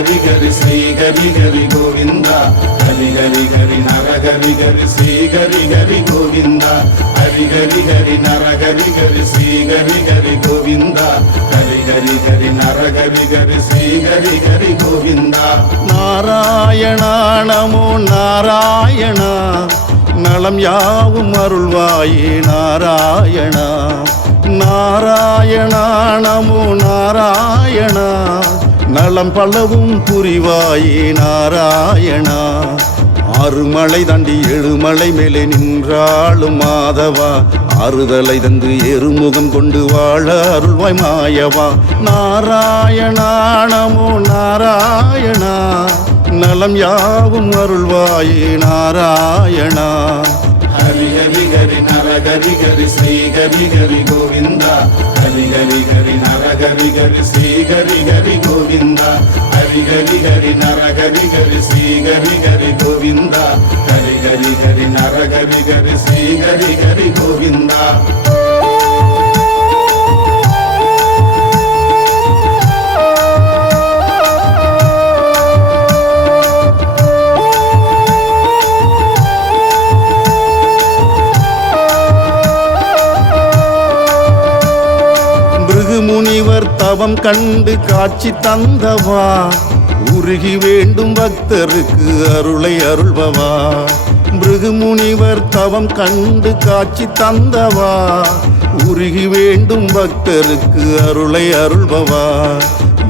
ஹரி ஹரி ஸ்ரீ ஹரி ஹரி கோவிந்தா ஹரி ஹரி ஹரி நர ஹரி ஹரி ஸ்ரீ ஹரி ஹரி கோவிந்தா ஹரி ஹரி ஹரி நர ஹரி ஹரி ஸ்ரீ ஹரி ஹரி கோவிந்தா ஹரி ஹரி ஹரி நர ஹரி ஹரி ஸ்ரீ ஹரி ஹரி கோவிந்தா. நாராயணா நமோ நாராயணா நலம் யாவும் அருள்வாயே நாராயணா. நாராயணா நமோ நாராயணா நலம் பலவும் புரிவாயே நாராயணா. ஆறுமலை தாண்டி எழுமலை மேலே நின்றாளும் மாதவா ஆறுதலை தந்து எருமுகம் கொண்டு வாழ அருள்வாய் மாயவா. நாராயணா நமோ நாராயணா நலம் யாவும் அருள்வாயே நாராயணா. ஹரி ஹரி ஹரி நர ஹரி ஹரி ஸ்ரீ ஹரி ஹரி கோவிந்தா ஹரி ஹரி ஹரி நர ஹரி ஹரி ஸ்ரீ ஹரி ஹரி கோவிந்தா ஹரி ஹரி ஹரி நர ஹரி ஹரி ஸ்ரீ ஹரி ஹரி கோவிந்தா ஹரி ஹரி ஹரி நர ஹரி ஹரி ஸ்ரீ ஹரி ஹரி கோவிந்தா. முனிவர் தவம் கண்டு காட்சி தந்தவா உருகி வேண்டும் பக்தருக்கு அருளை அருள்பவா. பிருகு முனிவர் தவம் கண்டு காட்சி தந்தவா உருகி வேண்டும் பக்தருக்கு அருளை அருள்பவா.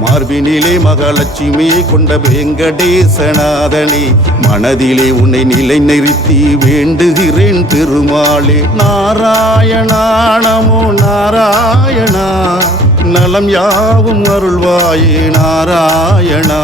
மார்பினிலே மகாலட்சுமியை கொண்ட வெங்கடேசநாதனே மனதிலே உன்னை நிலை நிறுத்தி வேண்டுகிறேன் பெருமாளே. நாராயணா நமோ நாராயணா நலம் யாவும் அருள்வாயே நாராயணா.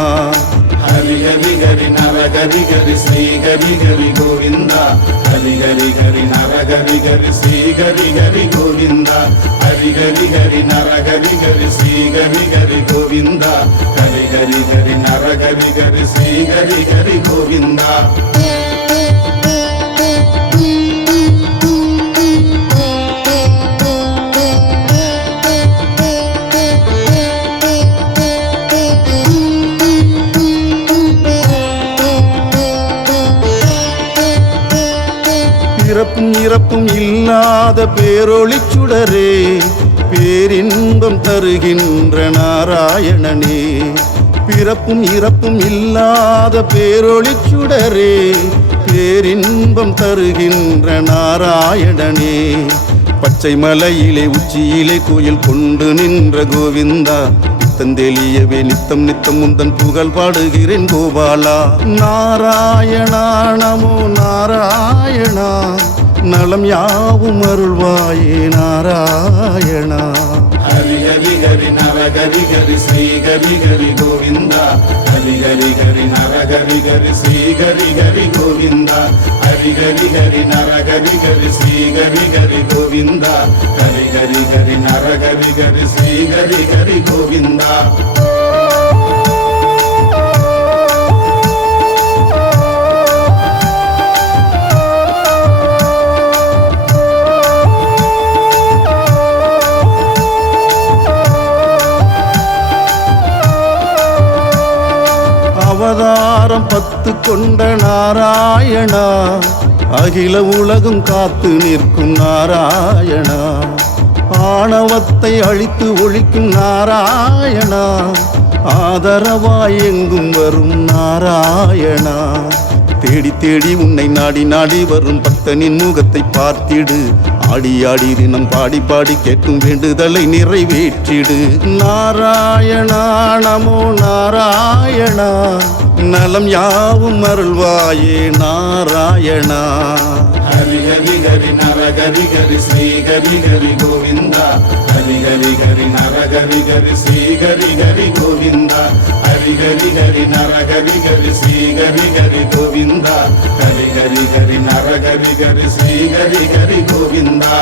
ஹரி ஹரி ஹரி நர ஹரி ஹரி ஸ்ரீ ஹரி ஹரி கோவிந்தா ஹரி ஹரி ஹரி நர ஹரி ஹரி ஸ்ரீ ஹரி ஹரி கோவிந்தா ஹரி ஹரி ஹரி நர ஹரி ஹரி ஸ்ரீ ஹரி ஹரி கோவிந்தா ஹரி ஹரி ஹரி நர ஹரி ஹரி ஸ்ரீ ஹரி ஹரி கோவிந்தா. பிறப்பும் இறப்பும் இல்லாத பேரொளி சுடரே பேரின்பம் தருகின்ற நாராயணனே. பிறப்பும் இறப்பும் இல்லாத பேரொளி சுடரே பேரின்பம் தருகின்ற நாராயணனே. பச்சை மலையிலே உச்சியிலே கோயில் கொண்டு நின்ற கோவிந்தா தந்தெளியவே நித்தம் நித்தம் முந்தன் புகழ் பாடுகிறேன் கோபாலா. நாராயணா நமோ நாராயணா நலம் யாவும் அருள்வாயே நாராயணா. ஹரி ஹரி ஹரி நர ஹரி ஹரி ஸ்ரீ ஹரி ஹரி கோவிந்தா ஹரி ஹரி ஹரி நர ஹரி ஹரி ஸ்ரீ ஹரி ஹரி கோவிந்தா ஹரி ஹரி ஹரி நர ஹரி ஹரி ஸ்ரீ ஹரி ஹரி கோவிந்தா ஹரி ஹரி ஹரி நர ஹரி ஹரி ஸ்ரீ ஹரி ஹரி கோவிந்தா. அவதாரம் 10 கொண்ட நாராயணா அகில உலகும் காத்து நிற்கும் நாராயணா. ஆணவத்தை அழித்து ஒழிக்கும் நாராயணா ஆதரவாய் எங்கும் வரும் நாராயணா. தேடி தேடி உன்னை நாடி நாடி வரும் பக்தனின் முகத்தை பார்த்திடு ஆடி ஆடி தினம் பாடி பாடி கேட்கும் வேண்டுதலை நிறைவேற்றிடு. நாராயணா நமோ நாராயணா நலம் யாவும் அருள்வாயே நாராயணா. ஹரி ஹரி ஹரி நர ஹரி ஹரி ஸ்ரீ ஹரி ஹரி கோவிந்தா ஹரி ஹரி ஹரி நர ஹரி ஹரி ஸ்ரீ ஹரி ஹரி கோவிந்தா ஹரி ஹரி ஹரி நர ஹரி ஹரி ஸ்ரீ ஹரி ஹரி கோவிந்தா ஹரி ஹரி ஹரி நர ஹரி ஹரி ஸ்ரீ ஹரி ஹரி கோவிந்தா.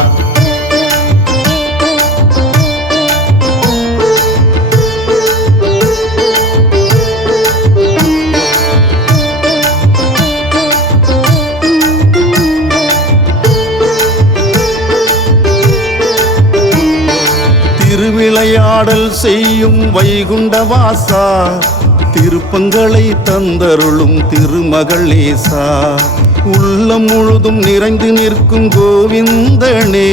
திருவிளையாடல் செய்யும் வைகுண்ட வாசா திருப்பங்களை தந்தருளும் திருமகள் நேசா, உள்ளம் முழுதும் நிறைந்து நிற்கும் கோவிந்தனே,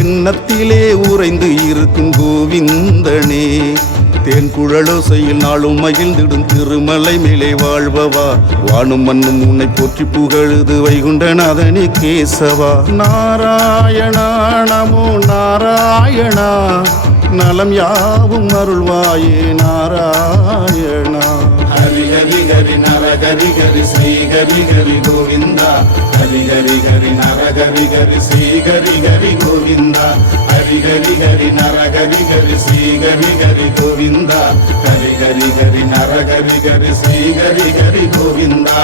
எண்ணத்திலே உறைந்து இருக்கும் கோவிந்தனே, தேன் குழலோசையில் நாளும் மகிழ்ந்திடும் திருமலை மேலே வாழ்பவா, வானும் மண்ணும் உன்னை போற்றி புகழுது வைகுண்டநாதனே கேசவா. நாராயணா நமோ நாராயணா, நலம் யாவும் அருள்வாயே நாராயணா. ஹரி ஹரி ஹரி நர ஹரி ஹரி ஸ்ரீ ஹரி ஹரி கோவிந்தா, ஹரி ஹரி ஹரி நர ஹரி ஹரி ஸ்ரீ ஹரி ஹரி கோவிந்தா, ஹரி ஹரி ஹரி நர ஹரி ஹரி ஸ்ரீ ஹரி ஹரி கோவிந்தா, ஹரி ஹரி ஹரி நர ஹரி ஹரி ஸ்ரீ ஹரி ஹரி கோவிந்தா.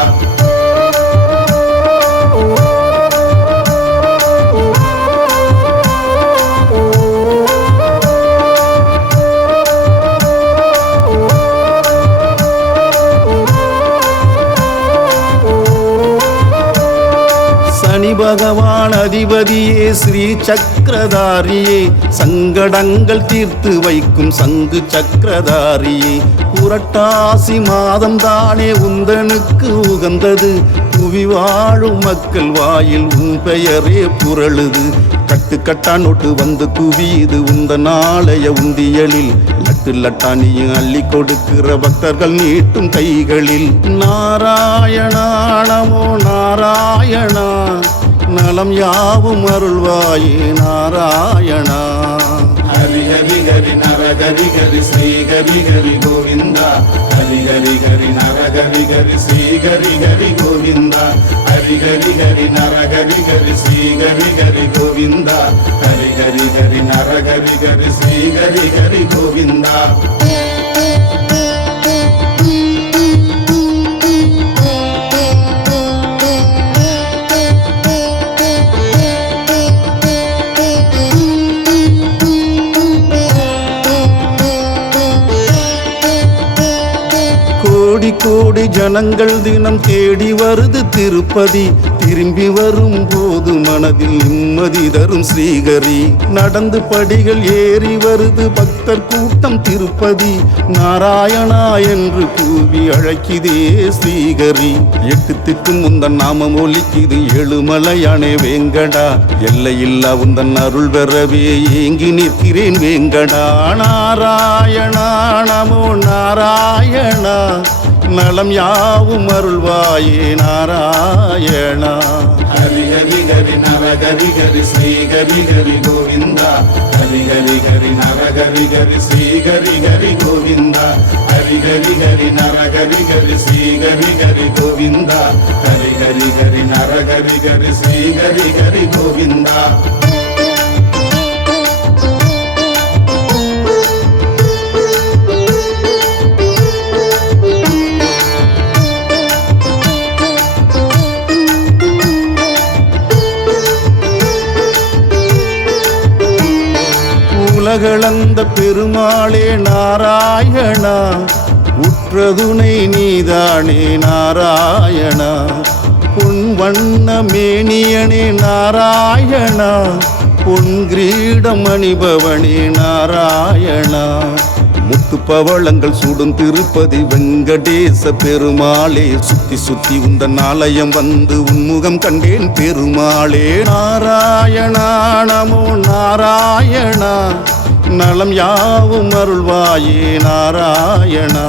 சனி பகவான் அதிபதியே ஸ்ரீ சக்கரதாரியே, சங்கடங்கள் தீர்த்து வைக்கும் சங்கு சக்கரதாரியே, புரட்டாசி மாதம் தானே உந்தனுக்கு உகந்தது, புவி வாழும் மக்கள் வாயில் உன் பெயரே புரளுது, கட்டுக்கட்டா நோட்டு வந்து குவியுது உந்தன் ஆலய உந்தியலில், லட்டு லட்டானியும் அள்ளி கொடுக்கிற பக்தர்கள் நீட்டும் கைகளில். நாராயணா நமோ நாராயணா, நலம் யாவும் அருள்வாயே நாராயணா. ஹரி ஹரி ஹரி நர ஹரி ஹரி ஸ்ரீ ஹரி ஹரி கோவிந்தா, ஹரி ஹரி ஹரி நர ஹரி ஹரி ஸ்ரீ ஹரி ஹரி கோவிந்தா, ஹரி ஹரி ஹரி நர ஹரி ஹரி ஸ்ரீ ஹரி ஹரி கோவிந்தா, ஹரி ஹரி ஹரி நர ஹரி ஹரி ஸ்ரீ ஹரி ஹரி கோவிந்தா. கோடி கோடி ஜனங்கள் தினம் தேடி வருது திருப்பதி, திரும்பி வரும் போது மனதில் நிம்மதி தரும் ஸ்ரீஹரி, நடந்து படிகள் ஏறி வருது பக்தர் கூட்டம் திருப்பதி, நாராயணா என்று கூவி அழைக்குதே ஸ்ரீஹரி, எட்டு திக்கும் உந்தன் நாமம் ஒலிக்குது ஏழுமலையானே வேங்கடா, எல்லையில்லா உந்தன் அருள் பெறவே ஏங்கி நிற்கிறேன் வேங்கடா. நாராயணா நமோ நாராயணா, நலம் யாவும் அருள்வாயே நாராயணா. ஹரி ஹரி ஹரி நர ஹரி ஹரி ஸ்ரீ ஹரி ஹரி கோவிந்தா, ஹரி ஹரி ஹரி நர ஹரி ஹரி ஸ்ரீ ஹரி ஹரி கோவிந்தா, ஹரி ஹரி ஹரி நர ஹரி ஹரி ஸ்ரீ ஹரி ஹரி கோவிந்தா, ஹரி ஹரி ஹரி நர ஹரி ஹரி ஸ்ரீ ஹரி ஹரி கோவிந்தா. உலகளந்த பெருமாளே நாராயணா, உற்றதுணை நீதானே நாராயணா, பொன் வண்ண மேனியனே நாராயணா, பொன் கிரீடம் அணிபவனே நாராயணா, முத்து பவளங்கள் சூடும் திருப்பதி வெங்கடேச பெருமாளே, சுத்தி சுத்தி உந்தன் ஆலயம் வந்து உன்முகம் கண்டேன் பெருமாளே. நாராயணா நமோ நாராயணா, நலம் யாவும் அருள்வாயே நாராயணா.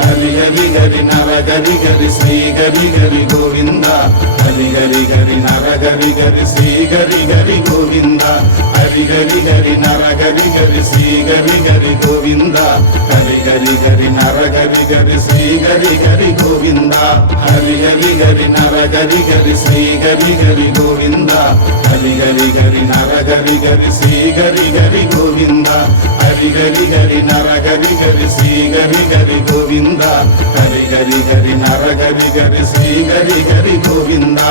ஹரி ஹரி ஹரி நர ஹரி ஹரி ஸ்ரீ ஹரி ஹரி கோவிந்தா, ஹரி ஹரி ஹரி நர ஹரி ஹரி ஸ்ரீ ஹரி ஹரி கோவிந்தா, ஹரி ஹரி ஹரி நர ஹரி ஹரி ஸ்ரீ ஹரி ஹரி கோவிந்தா, ஹரி ஹரி ஹரி நர ஹரி ஹரி ஸ்ரீ ஹரி ஹரி கோவிந்தா, ஹரி ஹரி ஹரி நர ஹரி ஹரி ஸ்ரீ ஹரி ஹரி கோவிந்தா, ஹரி ஹரி ஹரி நர ஹரி ஹரி ஸ்ரீ ஹரி ஹரி கோவிந்தா, ஹரி ஹரி ஹரி நர ஹரி ஹரி ஸ்ரீ ஹரி ஹரி கோவிந்தா, ஹரி ஹரி ஹரி நர ஹரி ஹரி ஸ்ரீ ஹரி ஹரி கோவிந்தா.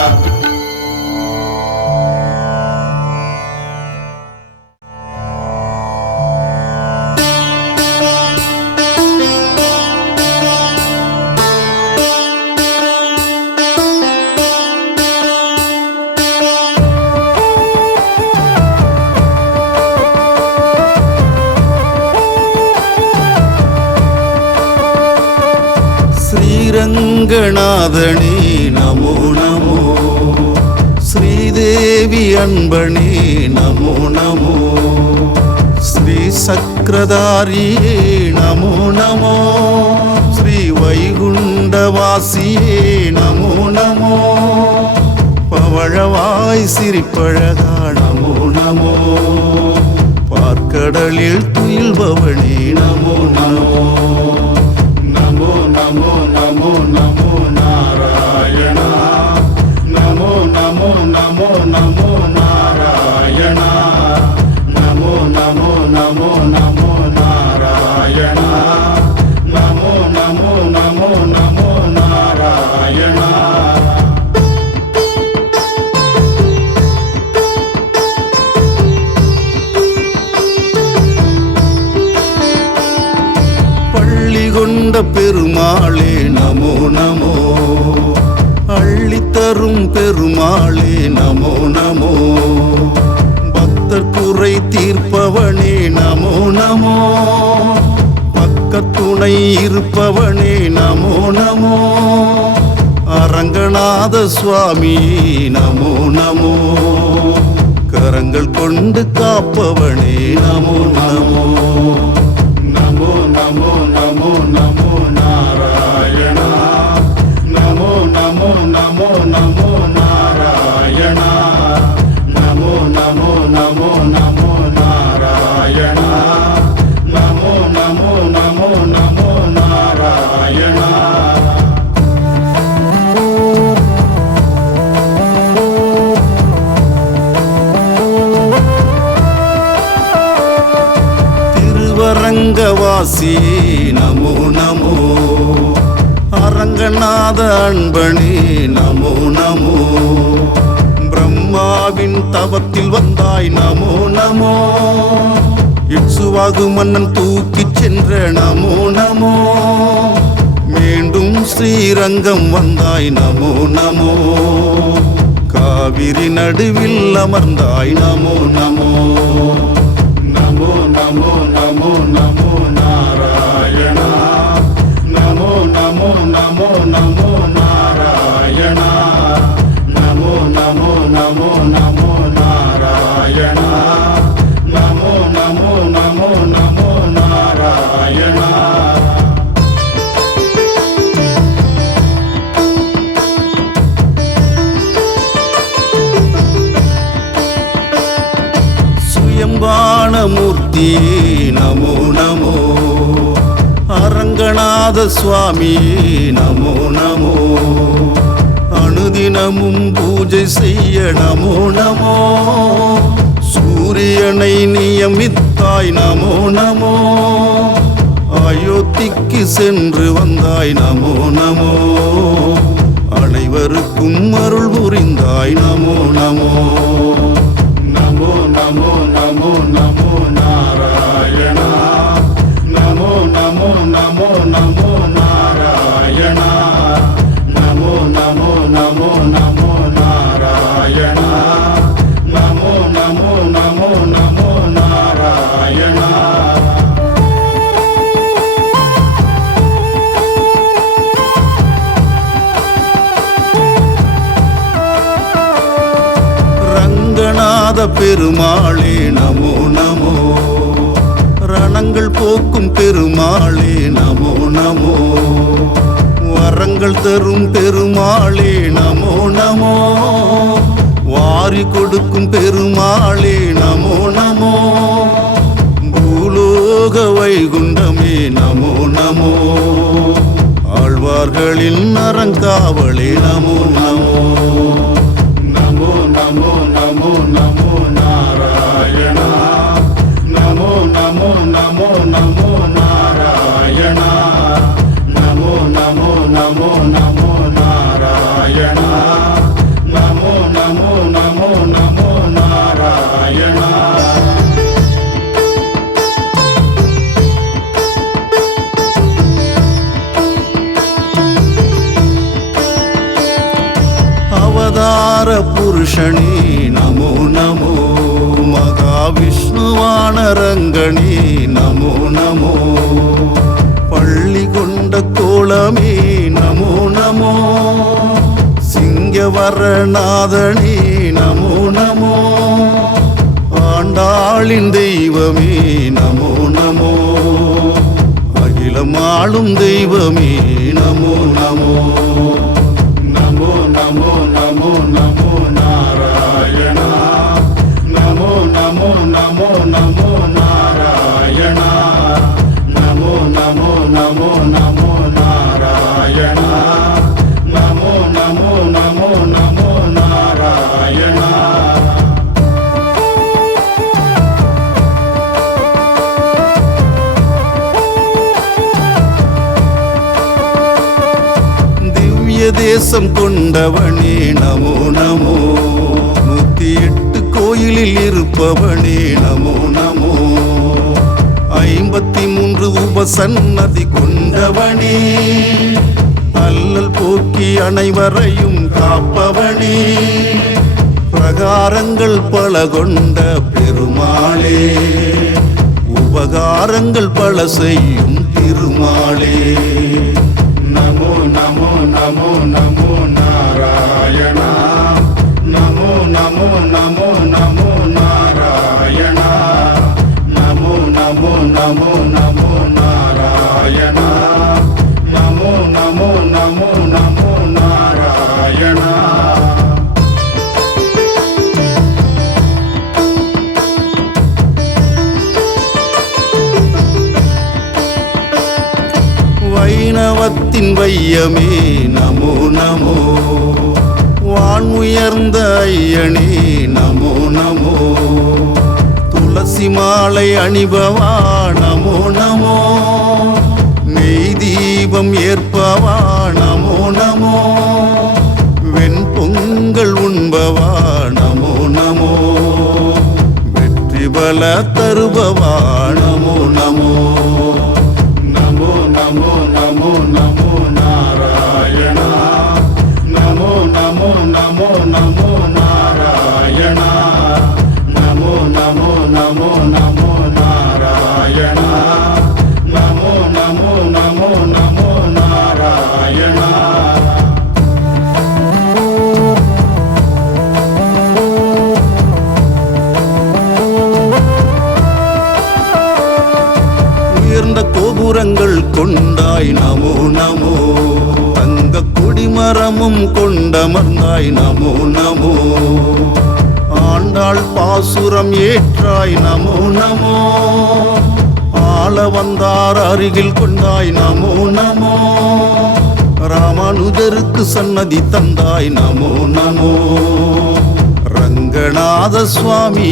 ரங்கநாதனே நமோ நமோ, ஸ்ரீதேவி அன்பனே நமோ நமோ, ஸ்ரீ சக்கரதாரியே நமோ நமோ, ஸ்ரீ வைகுண்டவாசியே நமோ நமோ, பவழவாய் சிரிப்பழகா நமோ நமோ, பார்க்கடலில் துயில்பவனே நமோ நமோ. நமோ நமோ நமோ நமோ நாராயணா, நமோ நமோ நமோ நமோ நாராயணா, நமோ நமோ நமோ நமோ நாராயணா, நமோ நமோ நமோ நமோ நாராயணா. பள்ளி கொண்ட பெருமாளே நமோ நமோ, அள்ளித்தரும் பெருமாளே நமோ நமோ, பக்தர் குறை தீர்ப்பவனே நமோ நமோ, பக்கத்துணை இருப்பவனே நமோ நமோ, அரங்கநாத சுவாமி நமோ நமோ, கரங்கள் கொண்டு காப்பவனே நமோ நமோ. நமோ நமோ நமோ நமோ நாராயணா, நமோ நமோ நமோ நமோ நாராயணா, நமோ நமோ நமோ நமோ நாராயணா, நமோ நமோ நமோ நமோ நாராயணா. திருவரங்கவாசியே நமோ நமோ, அரங்கநாத அன்பனே நமோ நமோ, பிரம்மாவின் தவத்தில் வந்தாய் நமோ நமோ, இட்சுவாகு மன்னன் தூக்கிச் சென்ற நமோ நமோ, மீண்டும் ஸ்ரீரங்கம் வந்தாய் நமோ நமோ, காவிரி நடுவில் அமர்ந்தாய் நமோ நமோ. நமோ நமோ நமோ நமோ நாராயணா, நமோ நமோ நமோ நமோ நாராயணா, நமோ நமோ நமோ நமோ நாராயணா, நமோ நமோ நமோ நமோ நாராயணா. சுயம்பாணமூர்த்தியே நமோ நமோ, அரங்கநாத சுவாமியே நமோ நமோ, அனுதினமும் பூஜை செய்ய நமோ நமோ, சூரியனை நியமித்தாய் நமோ நமோ, அயோத்திக்கு சென்று வந்தாய் நமோ நமோ, அனைவருக்கும் அருள் புரிந்தாய் நமோ நமோ. நமோ நமோ நமோ நமோ நாராயணா, நமோ நமோ நமோ நமோ நாராயணா, நமோ நமோ நமோ நமோ நாராயணா, நமோ நமோ நமோ நமோ நாராயணா. ரங்கநாத பெருமாளே நமோ நமோ, ரணங்கள் போக்கும் பெருமாளே நமோ நமோ, வரங்கள் தரும் பெருமாளே நமோ நமோ, வாரி கொடுக்கும் பெருமாளே நமோ நமோ, பூலோக வைகுண்டமே நமோ நமோ, ஆழ்வார்களின் அறங்காவலே நமோ நமோ. நமோ நமோ நமோ நமோ நாராயணா, நமோ நமோ நமோ நமோ நாராயணா, நமோ நமோ நமோ நமோ நாராயணா, நமோ நமோ நமோ நமோ நாராயணா. அவதார புருஷனே நமோ நமோ, மகாவிஷ்ணுவான ரங்கனே நமோ நமோ, பள்ளி கொண்ட கோலமே நமோ நமோ நமோ சிங்கவரநாதனே நமோ நமோ ஆண்டாளின் தெய்வமே நமோ நமோ அகிலம் ஆளும் தெய்வமே நமோ நமோ நமோ நமோ நமோ நமோ நாராயணா நமோ நமோ நமோ நமோ நாராயணா நமோ நமோ நமோ நமோ நாராயணா நமோ நமோ நமோ நமோ நாராயணா தேசம் கொண்டவனே நமோ நமோ 108 கோயிலில் இருப்பவனே நமோ நமோ 53 உபசன்னதி கொண்டவனே அல்லல் போக்கி அனைவரையும் காப்பவனே பிரகாரங்கள் பல கொண்ட பெருமாளே உபகாரங்கள் பல செய்யும் திருமாளே நமோ நமோ நமோ நமோ நாராயணா நமோ நமோ நமோ நமோ நாராயணா நமோ நமோ நமோ நமோ நாராயணா நமோ நமோ நமோ நமோ நாராயணா வைணவத்தின் வையமே நமோ நமோ வான் உயர்ந்த ஐயனே நமோ நமோ துளசி மாலை அணிபவா நமோ நமோ நெய் தீபம் ஏற்பவா நமோ நமோ வெண்பொங்கல் உண்பவா நமோ நமோ வெற்றி பல தருபவா நமோ நமோ நமோ நமோ நமோ நமோ நாராயணா நமோ நமோ நமோ நமோ நாராயணா நமோ நமோ நமோ நமோ நாராயணா நமோ நமோ நமோ நமோ நாராயணா உயர்ந்த கோபுரங்கள் கொண்டாய் நமோ நமோ தங்க கொடிமரமும் கொண்டமர்ந்தாய் நமோ நமோ ஆண்டாள் பாசுரம் ஏற்றாய் நமோ நமோ ஆள வந்தார் அருகில் கொண்டாய் நமோ நமோ ராமானுஜருக்கு சன்னதி தந்தாய் நமோ நமோ ரங்கநாத சுவாமி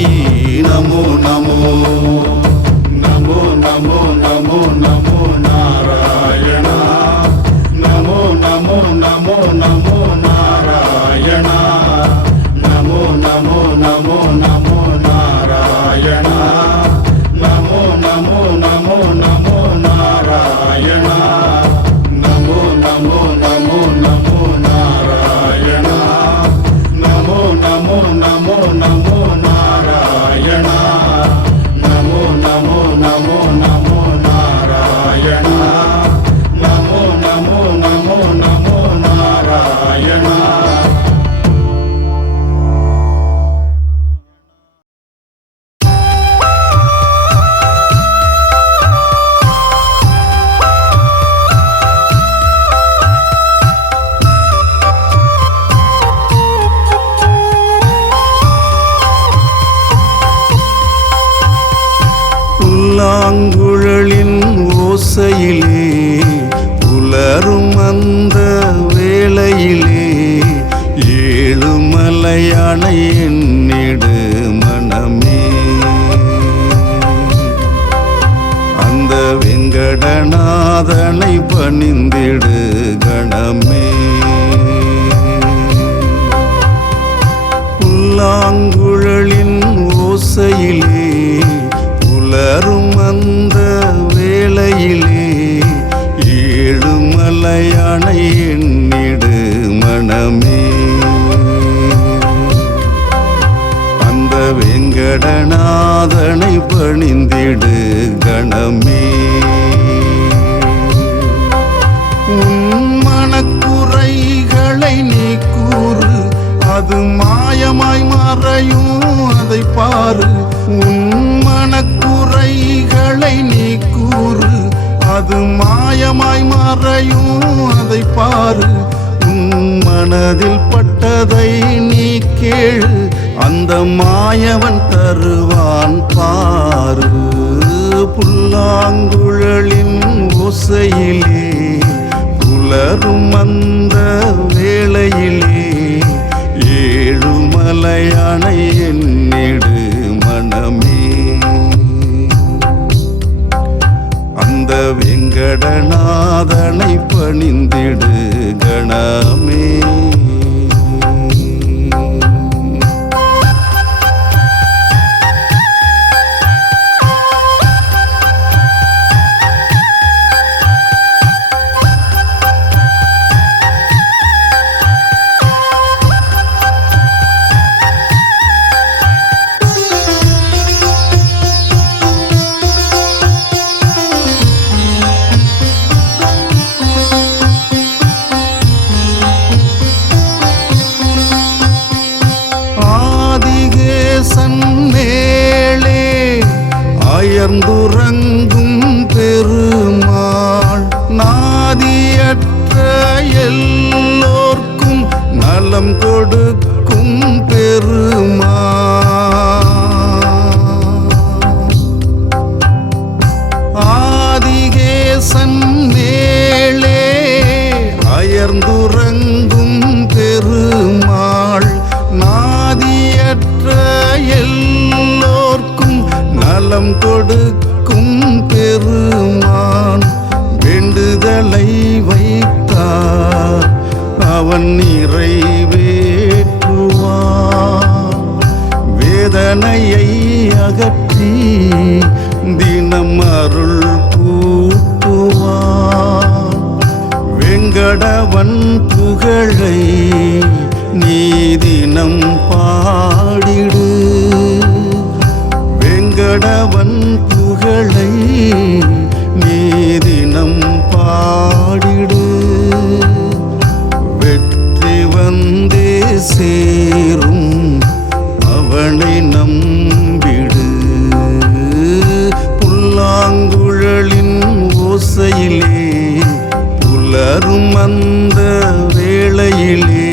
நமோ நமோ நமோ நமோ நமோ நமோ நாராயணா நமோ நமோ நமோ நமோ நாராயணா நமோ நமோ நமோ நமோ நாராயணா நமோ நமோ நமோ நமோ நாராயணா நமோ நமோ நமோ நமோ நாராயணா நமோ நமோ நமோ நமோ நாராயணா நமோ நமோ நமோ நமோ நாராயணா நமோ நமோ நமோ நமோ நாராயணா புல்லாங்குழலின் ஓசையிலே புலரும் அந்த வேளையிலே ஏழுமலையான என்னிடு மனமே அந்த வெங்கடநாதனை பணிந்திடு கணமே புல்லாங்குழலின் ஓசையிலே புலரும் அந்த வேளையிலே ஏழுமலையான என்னிடு மனமே அந்த வெங்கடநாதனை பணிந்திடு கணமே உன் மனக்கு அது மாயமாய் மறையும் அதை பாரு. உன் மனக்குறைகளை நீ கூறு. அது மாயமாய் மறையும் அதை பாரு. உன் மனதில் பட்டதை நீ கேளு. அந்த மாயவன் தருவான் பாரு. புல்லாங்குழலின் ஓசையிலே புலரும் அந்த வேளையிலே ஏழுமலையானை எண்ணிடு மனமே. அந்த வெங்கடநாதனை பணிந்திடு கணமே. மேலே அயர்ந்துறங்கும் பெருமாள் நாதியற்ற எல்லோர்க்கும் நலம் கொடுக்கும் பெருமாள். ஆதிகேசன் மேலே அயர்ந்துறங்கும் பெருமாள் நாதியற்ற எல்லோர்க்கும் நலம் கொடுக்கும் பெருமான். வேண்டுதலை வைத்தார் அவன் நிறைவேற்றுவான். வேதனையை அகற்றி தினம் அருள் கூட்டுவான். வெங்கடவன் புகழை நீ தினம் பாடிடு. வெங்கடவன் புகழை நீ தினம் பாடிடு. வெற்றி வந்தே சேரும் அவனை நம்பிடு. புல்லாங்குழலின் ஓசையிலே புலரும் அந்த வேளையிலே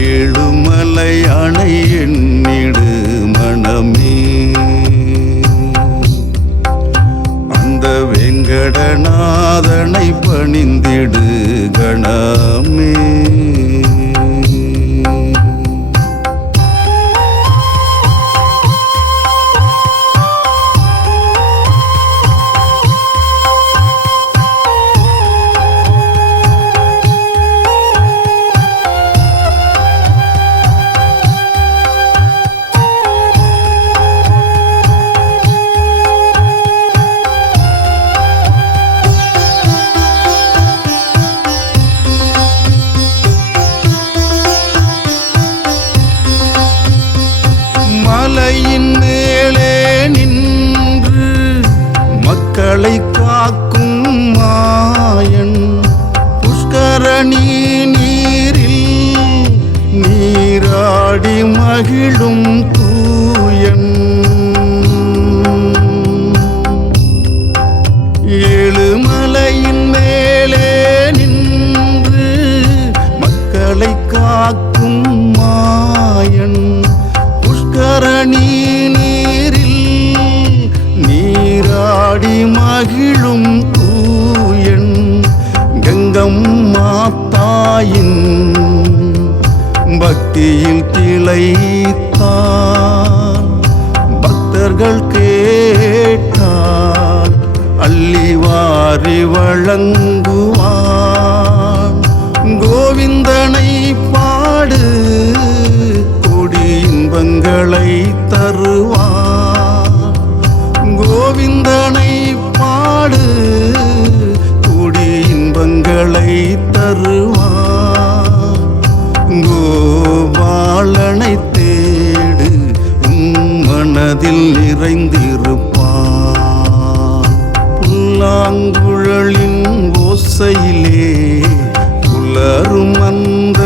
ஏழுமலையானை எண்ணிடு மனமே. அந்த வெங்கடநாதனை பணிந்திடு கணமே. மலையின் மேலே நின்று மக்களை காக்கும் மாயன். புஷ்கரணி நீரில் நீராடி மகிழும் தூயன். ஏழுமலையின் மேலே நின்று மக்களை காக்கும் மாயன். புஷ்கரணி நீரில் நீராடி மகிழும் தூயன். கங்கம்மா தாயின் பக்தியில் திளைத்தான். பக்தர்கள் கேட்டால் அள்ளி வாரி வழங்குவான். கோவிந்தனை பாடு கொடி இன்பங்களை தருவான். கோவிந்தனை பாடு கொடி இன்பங்களை தருவான். கோபாலனை தேடு உன் மனதில் நிறைந்திருப்பான். புல்லாங்குழலின் ஓசையிலே புலரும் அந்த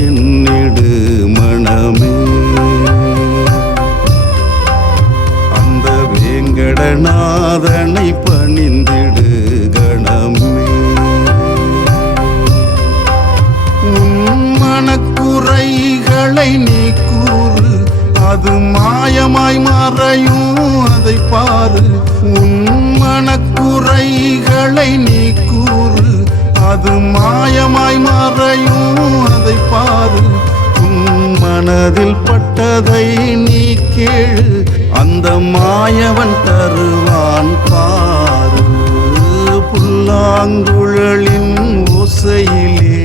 என்னிடு மனமே. அந்த வேங்கடநாதனை பணிந்திடு கணமே. உன் மனக்குறைகளை நீ கூறு, அது மாயமாய் மறையும் அதை பாரு. உன் மனக்குறைகளை நீ கூறு, அது மாயமாய் மறையும் அதை பாரு. உன் மனதில் பட்டதை நீ கேளு, அந்த மாயவன் தருவான் பாரு. புல்லாங்குழலின் ஓசையிலே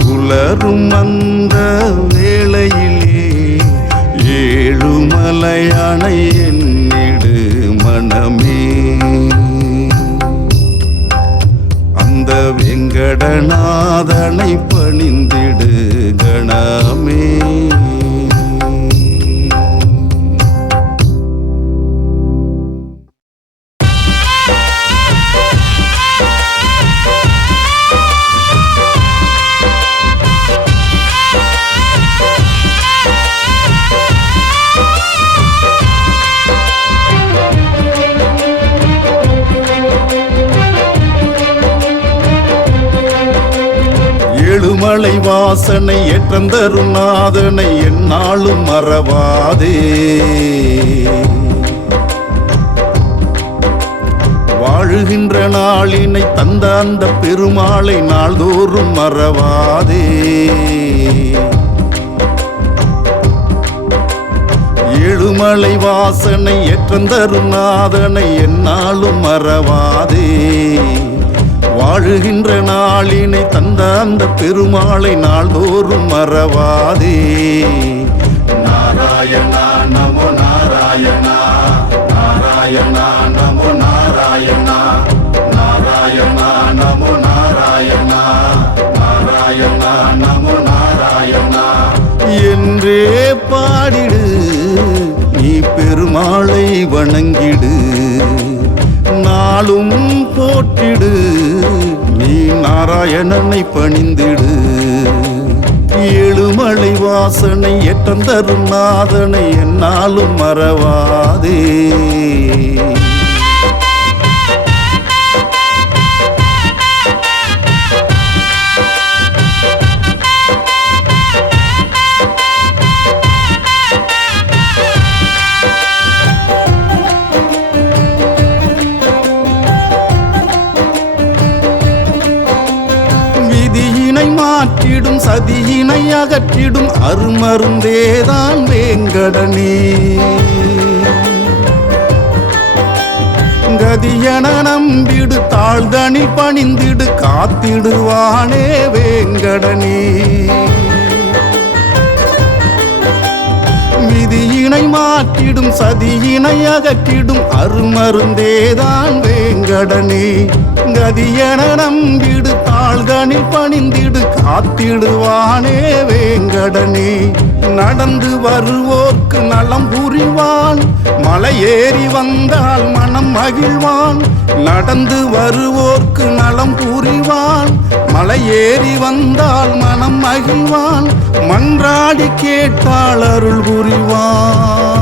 புலரும் அந்த வேளையிலே ஏழுமலையானை என்னிடு மனமே. அந்த வெங்கடநாதனை பணிந்திடு கணமே. ஏழுமலை வாசனை ஏற்றந்தரும் நாதனை எந்நாளும் மறவாதே. வாழுகின்ற நாளினை தந்த அந்த பெருமாளை நாள்தோறும் மறவாதே. ஏழுமலை வாசனை ஏற்றந்தரும் நாதனை எந்நாளும் மறவாதே. வாழுகின்ற நாளினை தந்த அந்த பெருமாளை நாள்தோறும் மறவாதே. நாராயணா நமோ நாராயணா, நாராயணா நமோ நாராயணா, நாராயணா நமோ நாராயணா, நாராயணா நமோ நாராயணா என்றே பாடிடு, நீ பெருமாளை வணங்கிடு. நாளும் போற்றிடு, நீ நாராயணனை பணிந்திடு. ஏழுமலை வாசனை ஏற்றந்தரும் நாதனை எந்நாளும் மறவாதே. மாற்றிடும் சதியினை அகற்றிடும் அருமருந்தேதான் வேங்கடனே. கதியன நம்பிடு, தாழ்தனில் பணிந்திடு, காத்திடுவானே வேங்கடனே. விதியினை மாற்றிடும் சதியினை அகற்றிடும் அருமருந்தேதான் வேங்கடனே. கதியன நம்பிடு, தாழ்தனில் பணிந்திடு, காத்திடுவானே வேங்கடனே. நடந்து வருவோர்க்கு நலம் புரிவான், மலையேறி வந்தால் மனம் மகிழ்வான். நடந்து வருவோர்க்கு நலம் புரிவான், மலையேறி வந்தால் மனம் மகிழ்வான். மன்றாடி கேட்டால் அருள் புரிவான்,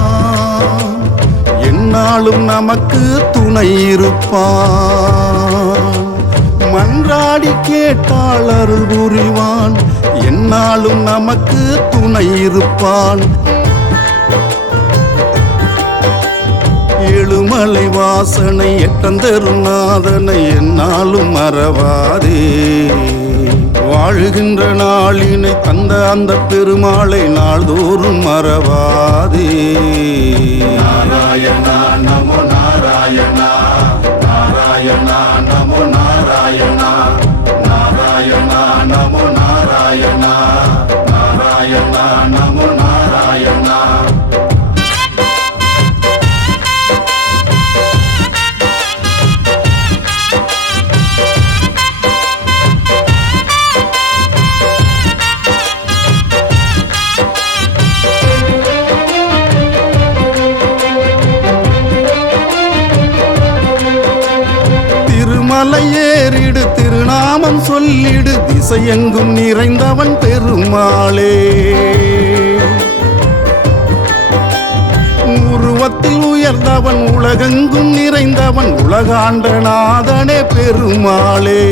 எந்நாளும் நமக்கு துணை இருப்பான். மன்றாடி கேட்டால் அருள் புரிவான், எந்நாளும் நமக்கு துணை இருப்பான். ஏழுமலை வாசனை ஏற்றந்தரும் நாதனை எந்நாளும் மறவாதே. வாழுகின்ற நாளினை தந்த அந்த பெருமாளை நாள்தோறும் மறவாதே. நாராயணா நமோ நாராயணா, நாராயணா நமோ நாராயணா, நாராயணா நமோ நாராயணா, நாராயணா நமோ நாராயணா. மலை ஏறிடு, திருநாள் திருநாமம் சொல்லிடு திசையெங்கும் நிறைந்தவன் பெருமாளே. உருவத்தில் உயர்ந்தவன் உலகெங்கும் நிறைந்தவன் உலகாண்ட நாதனே பெருமாளே.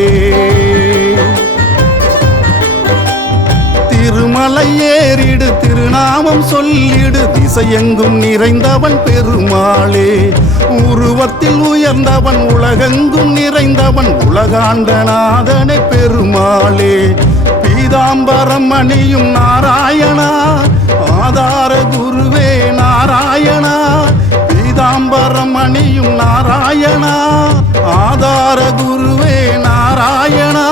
திருமலை ஏறிடு திருநாமம் சொல்லிடு திசையெங்கும் நிறைந்தவன் பெருமாளே. உருவத்தில் உயர்ந்தவன் உலகெங்கும் நிறைந்தவன் உலகாண்ட நாதனே பெருமாளே. பீதாம்பரம் அணியும் நாராயணா ஆதார குருவே நாராயணா. பீதாம்பரம் அணியும் நாராயணா ஆதார குருவே நாராயணா.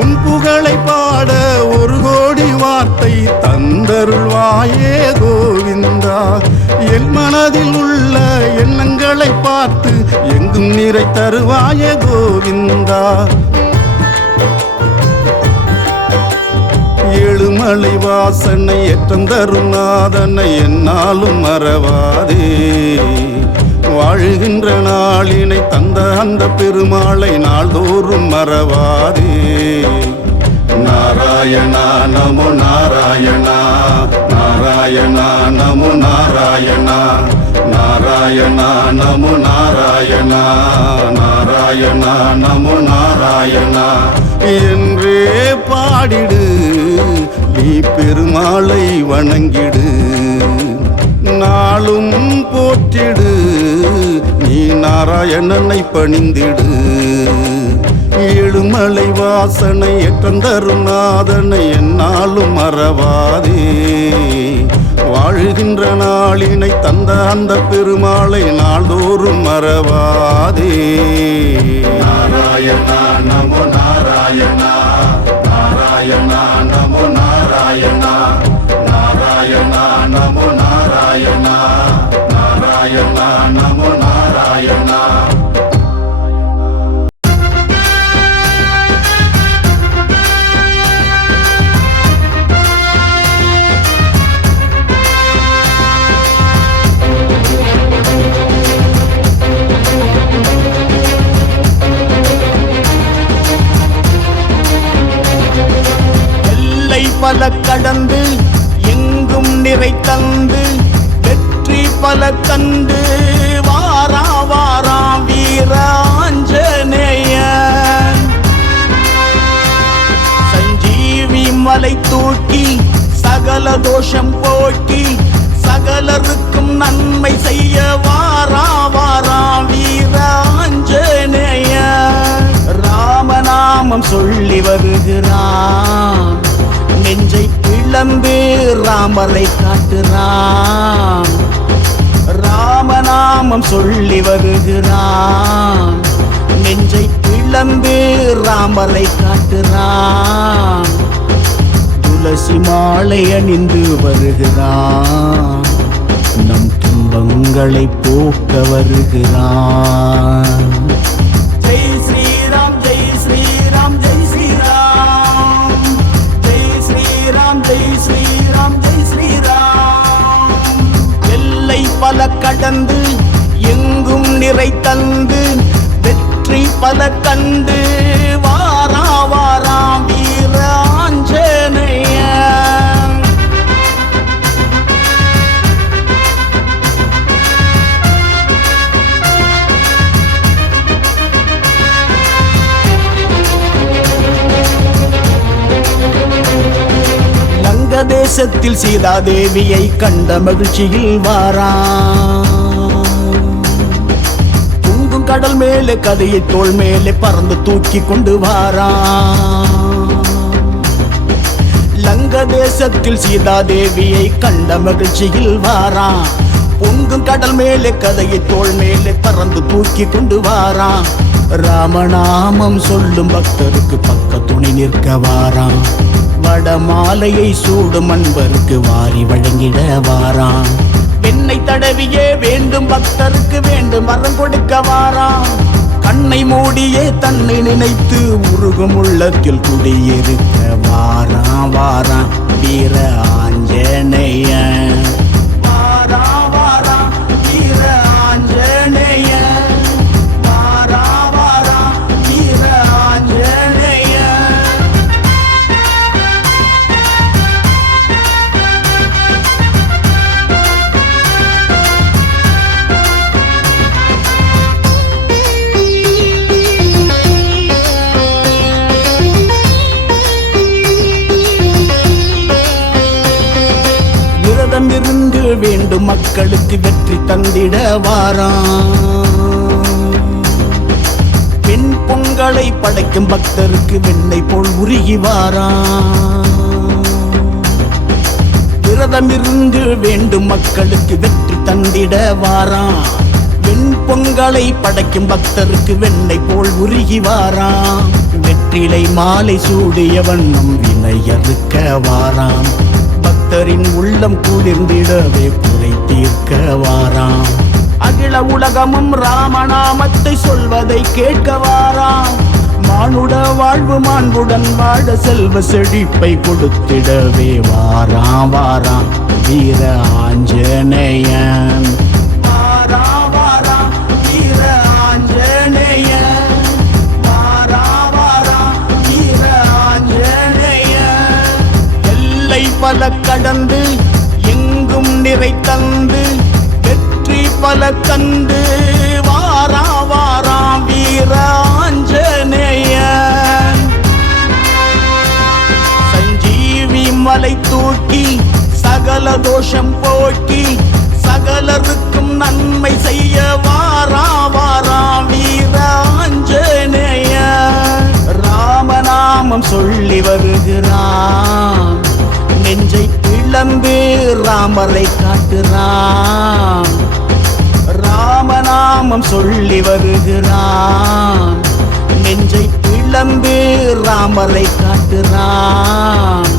உன் புகழை பாட ஒரு கோடி வார்த்தை தந்தருள்வாயே கோவிந்தா. என் மனதில் உள்ள எண்ணங்களை பார்த்து எங்கும் நிறை தருவாயே கோவிந்தா. ஏழுமலை வாசனை ஏற்றந்தரும் நாதனை என்னாலும் மறவாதே. வாழுகின்ற நாளினை தந்த அந்த பெருமாளை நாள்தோறும் மறவாதே. நாராயணா நமோ நாராயணா நாராயணா நமோ நாராயணா நாராயணா நமோ நாராயணா நாராயணா நமோ நாராயணா என்றே பாடிடு நீ பெருமாளை வணங்கிடு. நாளும் போற்றிடு நீ நாராயணனை பணிந்திடு. ஏழுமலை வாசனை ஏற்றந்தரும் நாதனை என்னாலும் மறவாதே. வாழுகின்ற நாளினை தந்த அந்த பெருமாளை நாள்தோறும் மறவாதே. நாராயணா நமோ நாராயணா நாராயணா நமோ நாராயணா நாராயணா நமோ நாராயணா நாராயணா நமோ நாராயணா. பல கடந்து எங்கும் நிறை தந்து வெற்றி பல கண்டு வாரா வாரா வீராஞ்சநேயன். சஞ்சீவி மலை தூக்கி சகல தோஷம் போக்கி சகலருக்கும் நன்மை செய்ய வாரா வாரா வீராஞ்சநேயன். ராமநாமம் சொல்லி வருகிறான் நெஞ்சை பிளந்து ராமரை காட்டுறான். ராமநாமம் சொல்லி வருகிறான் நெஞ்சை பிளந்து ராமரை காட்டுறான். துளசி மாலை அணிந்து வருகிறான் நம் துன்பங்களை போக்க வருகிறான். ஜெய் ஸ்ரீராம் ஜெய் ஸ்ரீராம் ஜெய் ஸ்ரீராம் ஜெய் ஸ்ரீராம் ஜெய் ஸ்ரீராம் ஜெய் ஸ்ரீராம். எல்லை பல கடந்து எங்கும் நிறை தந்து வெற்றி பல கண்டு வாரா வாரா வீராஞ்சநேயன். லங்க தேசத்தில் சீதாதேவியை கண்ட மகிழ்ச்சியில் வாரான். பொங்கும் கடல் மேலே கதையை தோள் மேலே பறந்து தூக்கி கொண்டு வாரான். லங்க தேசத்தில் சீதாதேவியை கண்ட மகிழ்ச்சியில் வாரான். பொங்கும் கடல் மேலே கதையை தோள் மேலே பறந்து தூக்கி கொண்டு வாரான். ராமநாமம் சொல்லும் பக்தருக்கு பக்க துணை நிற்க வாரான். வடமாலையை சூடும் அன்பருக்கு வாரி வழங்கிட வாரான். பெண்ணை தடவியே வேண்டும் பக்தருக்கு வேண்டும் வரம் கொடுக்க வாரான். கண்ணை மூடியே தன்னை நினைத்து உருகும் உள்ளத்தில் குடியிருக்க வாரான் வாரான் வீர ஆஞ்சநேயன். வாரான் வாரான் வீர ஆஞ்சநேயன். வாரான் வாரான் வீர ஆஞ்சநேயன். விரதம் இருந்து வேண்டும் மக்களுக்கு வெற்றி தந்திட வாராம். பெண் பொங்கலை படைக்கும் பக்தருக்கு வெண்ணெய் போல் உருகி வாராம். விரதம் இருந்து வேண்டும் மக்களுக்கு வெற்றி தந்திட வாராம். வெண் பொங்கலை படைக்கும் பக்தருக்கு வெண்ணெய் போல் உருகி வாராம். வெற்றிலை மாலை சூடிய வண்ணம் வினையறுக்க வாராம். பக்தரின் உள்ளம் குளிர்ந்திடவே குறை தீர்க்க வாராம். அகில உலகமும் ராமநாமத்தை சொல்வதை கேட்க வாராம். மானுட வாழ்வு மாண்புடன் வாழ செல்வ செழிப்பை கொடுத்திடவே வாராம் வாராம் வீர ஆஞ்சநேயன். வாராம் வாராம் வீர ஆஞ்சநேயன். வாராம் வாராம் வீர ஆஞ்சநேயன். எல்லை பல கடந்து எங்கும் நிறை தந்து வெற்றி பல கண்டு வாராம் வாராம் வீர ஆஞ்சநேயன். சஞ்சீவி மலை தூக்கி சகல தோஷம் போக்கி சகலருக்கும் நன்மை செய்ய வாராம் வாராம் வீர ஆஞ்சநேயன். ராமநாமம் சொல்லி வருகிறான். நெஞ்சை பிளந்து ராமரை காட்டுறான். ராமநாமம் சொல்லி வருகிறான். நெஞ்சை பிளந்து ராமரை காட்டுறான்.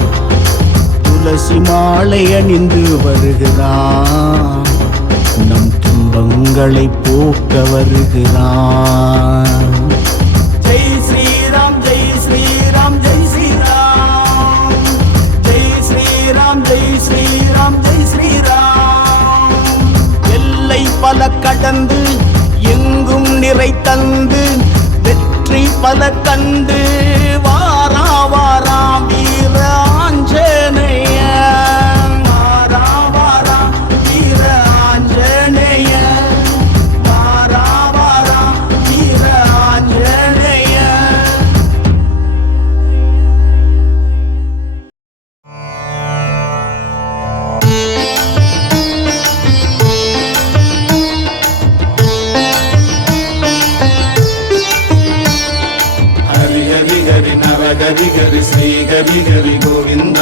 துளசி மாலை அணிந்து வருகிறான். நம் துன்பங்களை போக்க வருகிறான். ஜெய் ஸ்ரீராம் ஜெய் ஸ்ரீராம் ஜெய் ஸ்ரீராம். ஜெய் ஸ்ரீராம் ஜெய் ஸ்ரீராம் ஜெய் ஸ்ரீராம். எல்லை பல கடந்து எங்கும் நிறை தந்து வெற்றி பல கண்டு வாராம் வாராம் வீர ஆஞ்சநேயன். வாராம் வாராம் வீர ஆஞ்சநேயன். வாராம் வாராம் வீர ஆஞ்சநேயன். హరి హరి హరి నర గరి గరి శ్రీ గరి గరి గోవింద.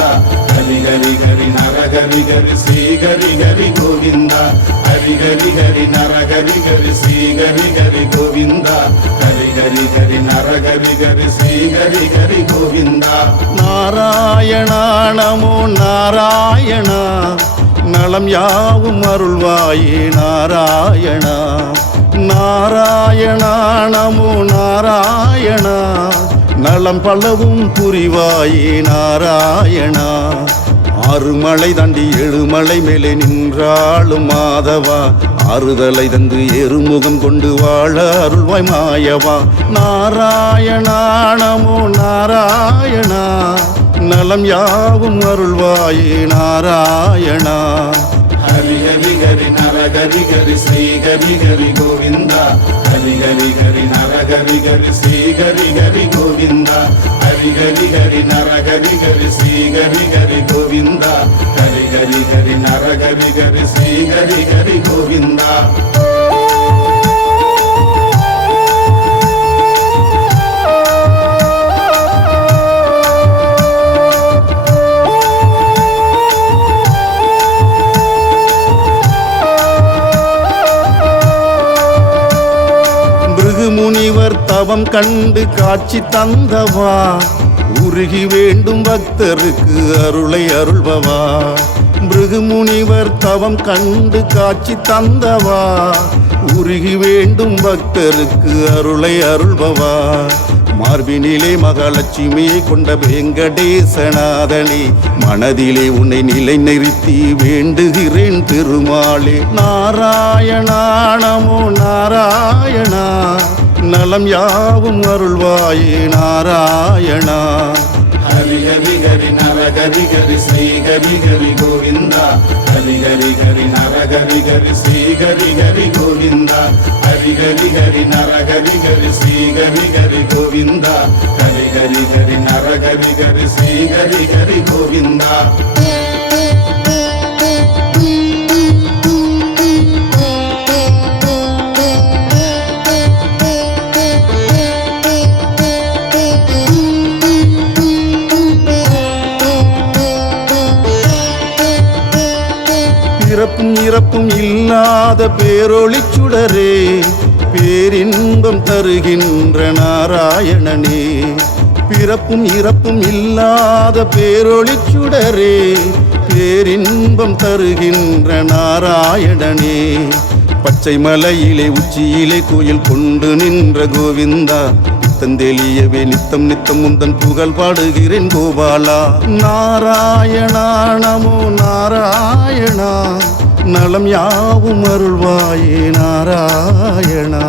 హరి హరి హరి నర గరి గరి శ్రీ గరి గరి గోవింద. హరి హరి హరి నర గరి గరి శ్రీ గరి గరి గోవింద. హరి హరి హరి నర గరి గరి శ్రీ గరి గరి గోవింద. நாராயணா நமோ நாராயணா நலம் யாவும் அருள்வாயே நாராயணா. நாராயணா நமோ நாராயணா நலம் பலவும் புரிவாயே நாராயணா. ஆறுமலை தாண்டி எழுமலை மேலே நின்றாளும் மாதவா. ஆறுதலை தந்து எருமுகம் கொண்டு வாழ அருள்வாய் மாயவா. நாராயணா நமோ நாராயணா நலம் யாவும் அருள்வாயே நாராயணா. హరి హరి హరి నర గరి గరి శ్రీ గరి గరి గోవింద. హరి హరి హరి నర గరి గరి శ్రీ గరి గరి గోవింద. హరి హరి హరి నర గరి గరి శ్రీ గరి గరి గోవింద. హరి హరి హరి నర గరి గరి శ్రీ గరి గరి గోవింద. முனிவர் தவம் கண்டு காட்சி தந்தவா. உருகி வேண்டும் பக்தருக்கு அருளை அருள்பவா. பிருகுமுனிவர் தவம் கண்டு காட்சி தந்தவா. உருகி வேண்டும் பக்தருக்கு அருளை அருள்பவா. மார்பினிலே மகாலட்சுமியை கொண்ட வெங்கடேசநாதனே மனதிலே உன்னை நிலை நிறுத்தி வேண்டுகிறேன் பெருமாளே. நாராயணா நமோ நாராயணா நலம் யாவும் அருள்வாயே நாராயணா. హరి హరి హరి నర గరి గరి శ్రీ గరి గరి గోవింద. హరి హరి హరి నర గరి గరి శ్రీ గరి గరి గోవింద. హరి హరి హరి నర గరి గరి శ్రీ గరి గరి గోవింద. హరి హరి హరి నర గరి గరి శ్రీ గరి గరి గోవింద. பிறப்பும் இறப்பும் இல்லாத பேரொளிச் சுடரே, பேரின்பம் தருகின்ற நாராயணனே. பிறப்பும் இறப்பும் இல்லாத பேரொளிச் சுடரே, பேரின்பம் தருகின்ற நாராயணனே. பச்சை மலையிலே உச்சியிலே கோயில் கொண்டு நின்ற கோவிந்தா, நித்தந்தெளியவே நித்தம் நித்தம் முந்தன் புகழ் பாடுகிறேன் கோபாலா. நாராயணா நமோ நாராயணா, நலம் யாவும் அருள்வாயே நாராயணா.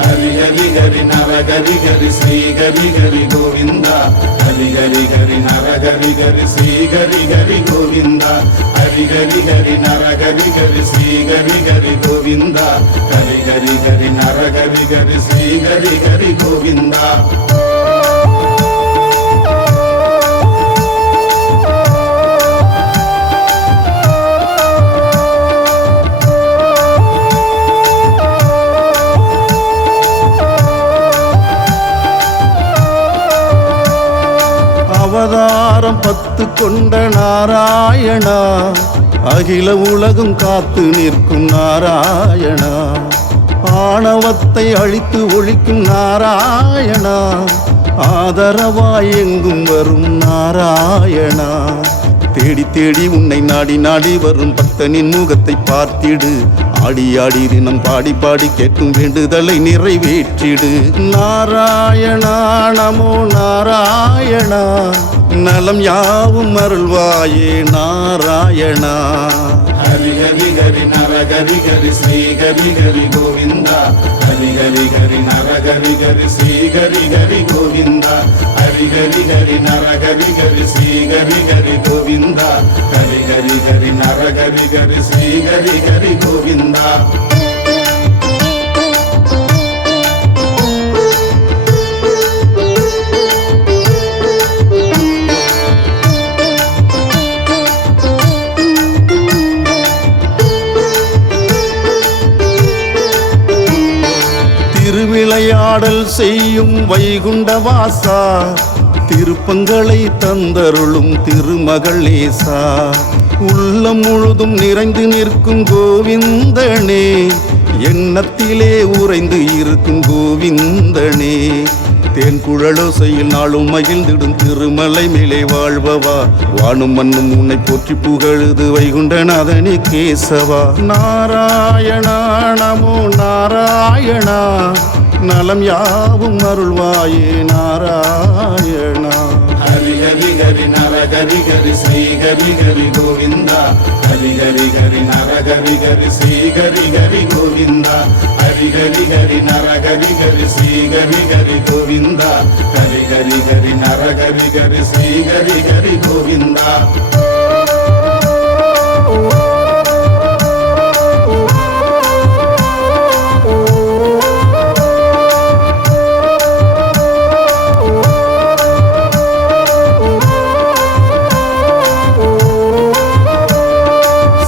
ஹரி ஹரி ஹரி நர ஹரி ஹரி ஸ்ரீ ஹரி ஹரி கோவிந்தா. ஹரி ஹரி ஹரி நர ஹரி ஹரி ஸ்ரீ ஹரி ஹரி கோவிந்தா. ஹரி ஹரி ஹரி நர ஹரி ஹரி ஸ்ரீ ஹரி ஹரி கோவிந்தா. ஹரி ஹரி ஹரி நர ஹரி ஹரி ஸ்ரீ ஹரி ஹரி கோவிந்தா. அவதாரம் 10 கொண்ட நாராயணா, அகில உலகும் காத்து நிற்கும் நாராயணா. ஆணவத்தை அழித்து ஒழிக்கும் நாராயணா, ஆதரவாய் எங்கும் வரும் நாராயணா. தேடி தேடி உன்னை நாடி நாடி வரும் பக்தனின் முகத்தை பார்த்திடு. ஆடி ஆடி தினம் பாடி பாடி கேட்கும் வேண்டுதலை நிறைவேற்றிடு. நாராயணா நமோ நாராயணா, நலம் யாவும் அருள்வாயே நாராயணா. ஹரி ஹரி ஹரி நர ஹரி ஹரி ஸ்ரீ ஹரி ஹரி கோவிந்தா. ஹரி ஹரி ஹரி நர ஹரி ஹரி ஸ்ரீ ஹரி ஹரி கோவிந்தா. ஹரி ஹரி ஹரி நர ஹரி ஹரி ஸ்ரீ ஹரி ஹரி கோவிந்தா. ஹரி ஹரி ஹரி நர ஹரி ஹரி ஸ்ரீ ஹரி ஹரி கோவிந்தா. திருவிளையாடல் செய்யும் வைகுண்டவாசா, திருப்பங்களை தந்தருளும் திருமகளேசா. உள்ளம் முழுதும் நிறைந்து நிற்கும் கோவிந்தனே, எண்ணத்திலே உறைந்து இருக்கும் கோவிந்தனே. தேன் குழலோசையில் நாளும் மகிழ்ந்திடும் திருமலை மேலே வாழ்பவா, வானும் மண்ணும் உன்னை போற்றி புகழுது வைகுண்டநாதனே கேசவா. நாராயணா நமோ நாராயணா, நலம் யாவும் அருள்வாயே நாராயணா. ஹரி ஹரி ஹரி நர ஹரி ஹரி ஸ்ரீ ஹரி ஹரி கோவிந்தா. ஹரி ஹரி ஹரி நர ஹரி ஹரி ஸ்ரீ ஹரி ஹரி கோவிந்தா. ஹரி ஹரி ஹரி நர ஹரி ஹரி ஸ்ரீ ஹரி ஹரி கோவிந்தா. ஹரி ஹரி ஹரி நர ஹரி ஹரி ஸ்ரீ ஹரி ஹரி கோவிந்தா.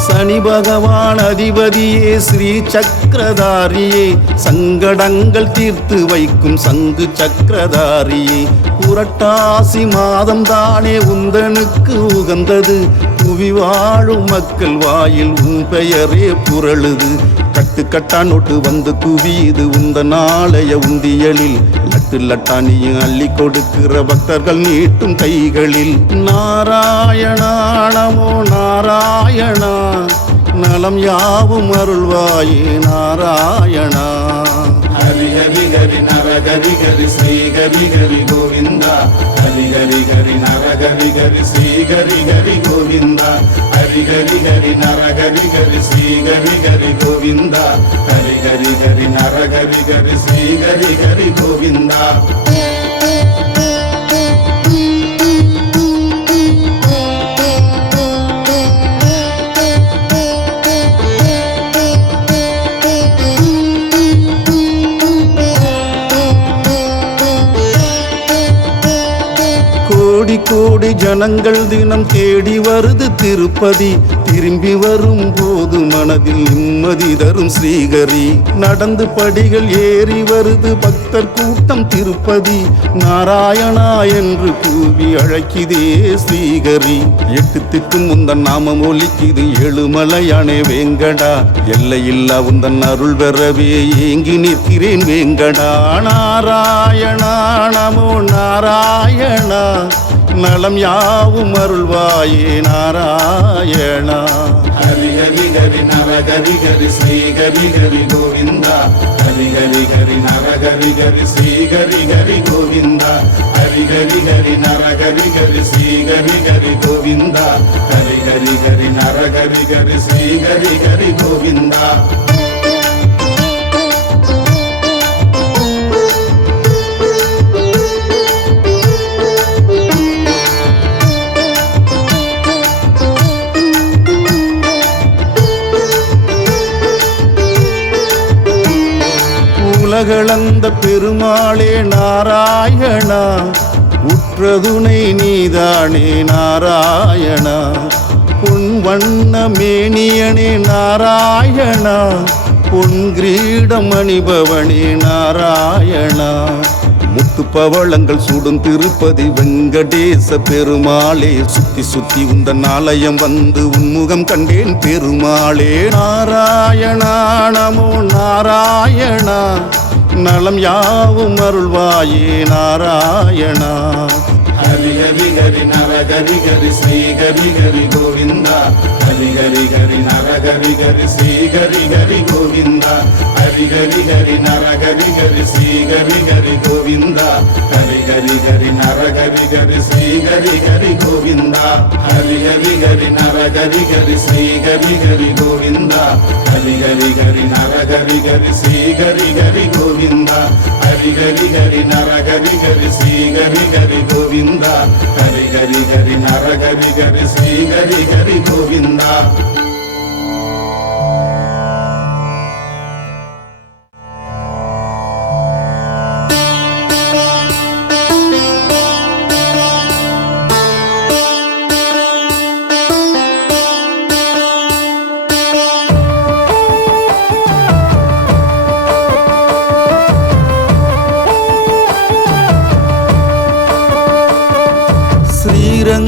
சனி பகவான் அதிபதியே ஸ்ரீ சக்கரதாரியே, சங்கடங்கள் தீர்த்து வைக்கும் சங்கு சக்கரதாரியே. புரட்டாசி மாதம் தானே உந்தனுக்கு உகந்தது, புவி வாழும் மக்கள் வாயில் உன் பெயரே புரளுது. கட்டு கட்டா நோட்டு வந்து குவியுது உந்த நாளைய உந்தியலில், லட்டு லட்டானியும் அள்ளி கொடுக்கிற பக்தர்கள் நீட்டும் கைகளில். நாராயணா நமோ நாராயணா, நலம் யாவும் அருள்வாயே நாராயணா. ஹரி ஹரி ஹரி நர ஹரி ஹரி ஸ்ரீ ஹரி ஹரி கோவிந்தா. ஹரி ஹரி ஹரி நர ஹரி ஹரி ஸ்ரீ ஹரி ஹரி கோவிந்தா. ஹரி ஹரி ஹரி நர ஹரி ஹரி ஸ்ரீ ஹரி ஹரி கோவிந்தா. ஹரி ஹரி ஹரி நர ஹரி ஹரி ஸ்ரீ ஹரி ஹரி கோவிந்தா. கோடி கோடி ஜனங்கள் தினம் தேடி வருது திருப்பதி. திரும்பி வரும் போது மனதில் நிம்மதி தரும் ஸ்ரீஹரி. நடந்து படிகள் ஏறி வருது பக்தர் கூட்டம் திருப்பதி. நாராயணா என்று கூவி அழைக்குதே ஸ்ரீஹரி. 8 திக்கும் உந்தன் நாமம் ஒலிக்குது ஏழுமலையானே வேங்கடா. எல்லையில்லா உந்தன் அருள் பெறவே ஏங்கி நிற்கிறேன் வேங்கடா. நாராயணா நமோ நாராயணா, நலம் யாவும் அருள்வாயே நாராயணா. ஹரி ஹரி ஹரி நரஹரி ஹரி ஸ்ரீ ஹரி ஹரி கோவிந்தா. ஹரி ஹரி ஹரி நரஹரி ஹரி ஸ்ரீ ஹரி ஹரி கோவிந்தா. ஹரி ஹரி ஹரி நரஹரி ஹரி ஸ்ரீ ஹரி ஹரி கோவிந்தா. ஹரி ஹரி ஹரி நரஹரி ஹரி ஸ்ரீ ஹரி ஹரி கோவிந்தா. உலகளந்த பெருமாளே நாராயணா, உற்றதுணை நீதானே நாராயணா. பொன் வண்ண மேனியனே நாராயணா, பொன் கிரீடம் அணிபவனே நாராயணா. முத்து பவளங்கள் சூடும் திருப்பதி வெங்கடேச பெருமாளே. சுத்தி சுத்தி உந்தன் ஆலயம் வந்து உன்முகம் கண்டேன் பெருமாளே. நாராயணா நமோ நாராயணா, நலம் யாவும் அருள்வாயே நாராயணா. ஹரி ஹரி ஹரி நரஹரி ஹரி ஸ்ரீ ஹரி ஹரி கோவிந்தா. ஹரி ஹரி ஹரி நரஹரி ஹரி ஸ்ரீ ஹரி ஹரி கோவிந்தா. ஹரி ஹரி ஹரி நரஹரி ஹரி ஸ்ரீ ஹரி ஹரி கோவிந்தா. ஹரி ஹரி ஹரி நரஹரி ஹரி ஸ்ரீ ஹரி ஹரி கோவிந்தா. ஹரி ஹரி ஹரி நரஹரி ஹரி ஸ்ரீ ஹரி ஹரி கோவிந்தா. ஹரி ஹரி ஹரி நரஹரி ஹரி ஸ்ரீ ஹரி ஹரி கோவிந்தா. ஹரி ஹரி ஹரி நரஹரி ஹரி ஸ்ரீ ஹரி ஹரி கோவிந்தா. ஹரி ஹரி ஹரி நரஹரி ஹரி ஸ்ரீ ஹரி ஹரி கோவிந்தா.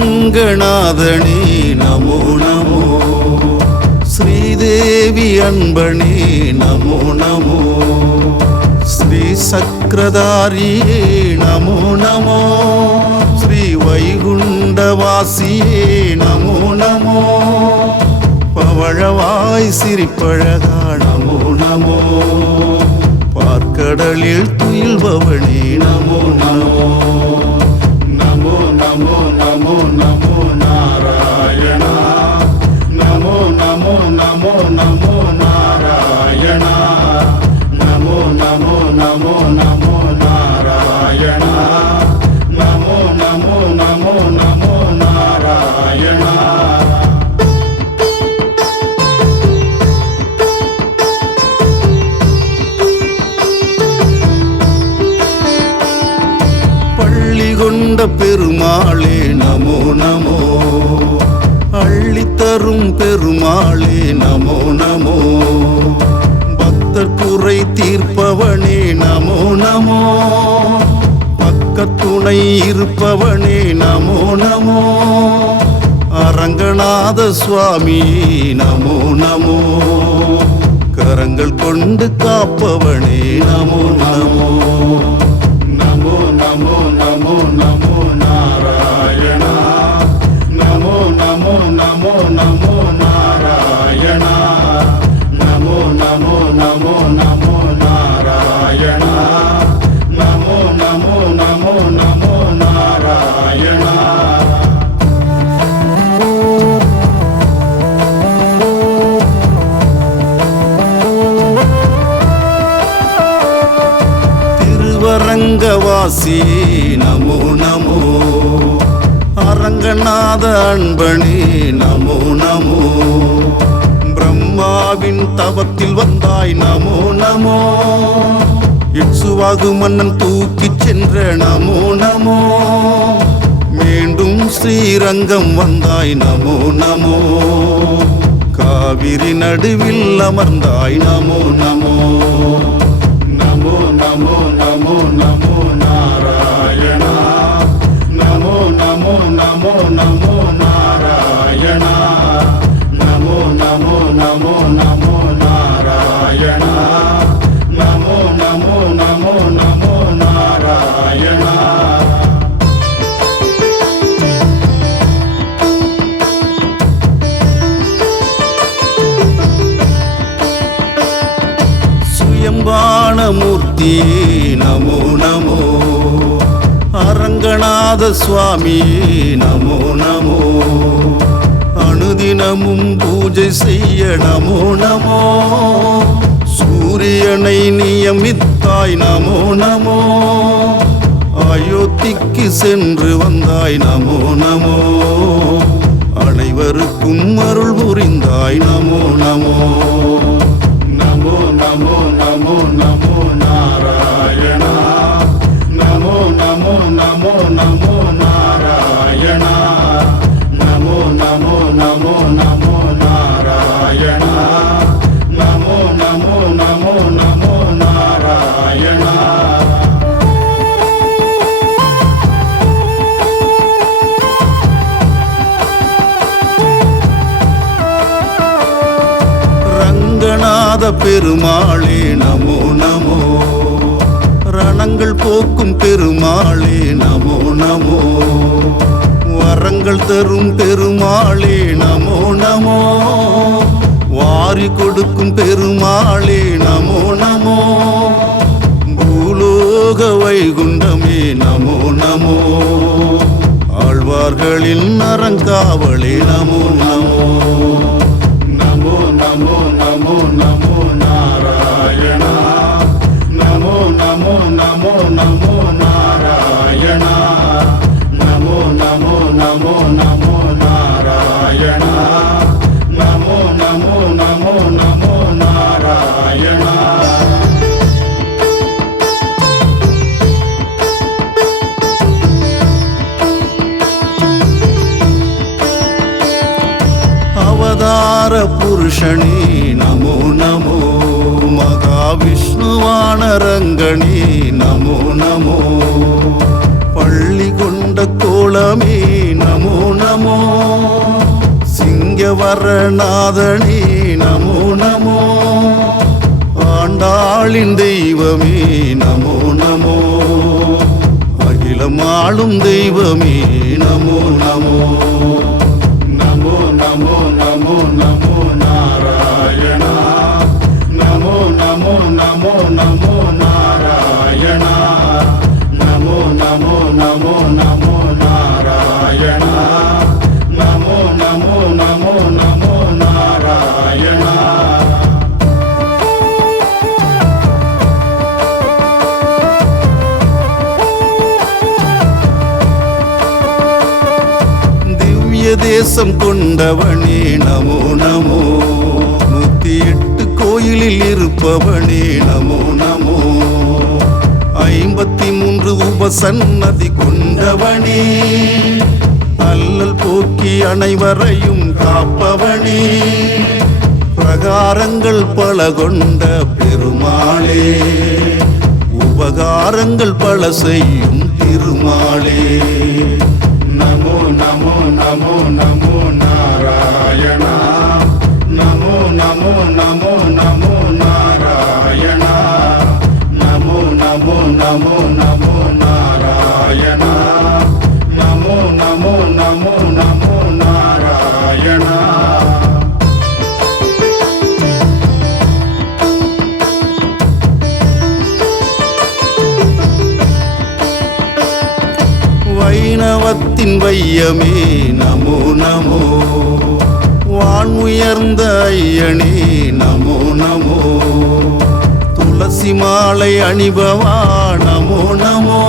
ஸ்ரீரங்கநாதனே நமோ நமோ, ஸ்ரீதேவி அன்பனே நமோ நமோ, ஸ்ரீ சக்கரதாரியே நமோ நமோ, ஸ்ரீ வைகுண்டவாசியே நமோ நமோ, பவழவாய் சிரிப்பழகா நமோ நமோ, பார்க்கடலில் துயில்பவனே நமோ நமோ. நமோ நமோ நமோ நமோ நாராயணா. நமோ நமோ நமோ நமோ நாராயணா. நமோ நமோ நமோ நமோ நாராயணா. நமோ நமோ நமோ நமோ நாராயணா. கொண்ட பெருமாளே நமோ நமோ, அள்ளித்தரும் பெருமாளே நமோ நமோ, பக்தர் குறை தீர்ப்பவனே நமோ நமோ, பக்கத்துணை இருப்பவனே நமோ நமோ, அரங்கநாத சுவாமி நமோ நமோ, கரங்கள் கொண்டு காப்பவனே நமோ நமோ. நமோ நமோ நமோ நமோ நாராயணா. நமோ நமோ நமோ நமோ நாராயணா. நமோ நமோ நமோ நமோ நாராயணா. நமோ நமோ நமோ நமோ நாராயணா. அரங்கவாசியே நமோ நமோ, அரங்கநாத அன்பனே நமோ நமோ, பிரம்மாவின் தவத்தில் வந்தாய் நமோ நமோ, இட்சுவாகு மன்னன் தூக்கிச் சென்ற நமோ நமோ, மீண்டும் ஸ்ரீரங்கம் வந்தாய் நமோ நமோ, காவிரி நடுவில் அமர்ந்தாய் நமோ நமோ. நமோ நமோ நமோ நமோ நாராயணா, நமோ நமோ நமோ நமோ நாராயணா, நமோ நமோ நமோ நமோ நாராயணா, நமோ நமோ நமோ நமோ நாராயணா. சுயம்பாணமூர்த்தி நமோ நமோ, அரங்கநாத சுவாமி நமோ நமோ, அனுதினமும் பூஜை செய்ய நமோ நமோ, சூரியனை நியமித்தாய் நமோ நமோ, அயோத்திக்கு சென்று வந்தாய் நமோ நமோ, அனைவருக்கும் அருள் புரிந்தாய் நமோ நமோ. நமோ நமோ நமோ நமோ நாராயணா, நமோ நமோ நமோ நமோ நாராயணா, நமோ நமோ நமோ நமோ நாராயணா, நமோ நமோ நமோ நமோ நாராயணா. ரங்கநாத பெருமாளே நமோ நமோ, ரணங்கள் போக்கும் பெருமாளே நமோ நமோ, வரங்கள் தரும் பெருமாளே நமோ நமோ, வாரி கொடுக்கும் பெருமாளே நமோ நமோ, பூலோக வைகுண்டமே நமோ நமோ, ஆழ்வார்களின் அறங்காவலே நமோ நமோ. நமோ நமோ நமோ நமோ நாராயணா, நமோ நமோ நமோ நமோ நாராயணா, நமோ நமோ நமோ நமோ நாராயணா, நமோ நமோ நமோ நமோ நாராயணா. அவதார புருஷனே நமோ நமோ, மகாவிஷ்ணுவான ரங்கனே நமோ நமோ, பள்ளி கொண்ட கோலமே நமோ நமோ, சிங்கவரநாதனே நமோ நமோ, ஆண்டாளின் தெய்வமே நமோ நமோ, அகிலம் ஆளும் தெய்வமே நமோ நமோ. நமோ நமோ நமோ நமோ நாராயணா, நமோ நமோ நமோ நமோ நாராயணா, நமோ நமோ நமோ நமோ நாராயணா, நமோ நமோ நமோ நமோ நாராயணா. தேசம் கொண்டவனே நமோ நமோ, 108 கோயிலில் இருப்பவனே நமோ நமோ, 53 உபசன்னதி கொண்டவனே, அல்லல் போக்கி அனைவரையும் காப்பவனே, பிரகாரங்கள் பல கொண்ட பெருமாளே, உபகாரங்கள் பல செய்யும் திருமாளே. நமோ நமோ நமோ நமோ நாராயணா, நமோ நமோ நமோ நமோ நாராயணா, நமோ நமோ நமோ நமோ நாராயணா, நமோ நமோ நமோ நமோ நாராயணா. வைணவத்தின் வையமே நமோ நமோ, வான் உயர்ந்த ஐயனே நமோ நமோ, துளசி மாலை அணிபவா நமோ நமோ,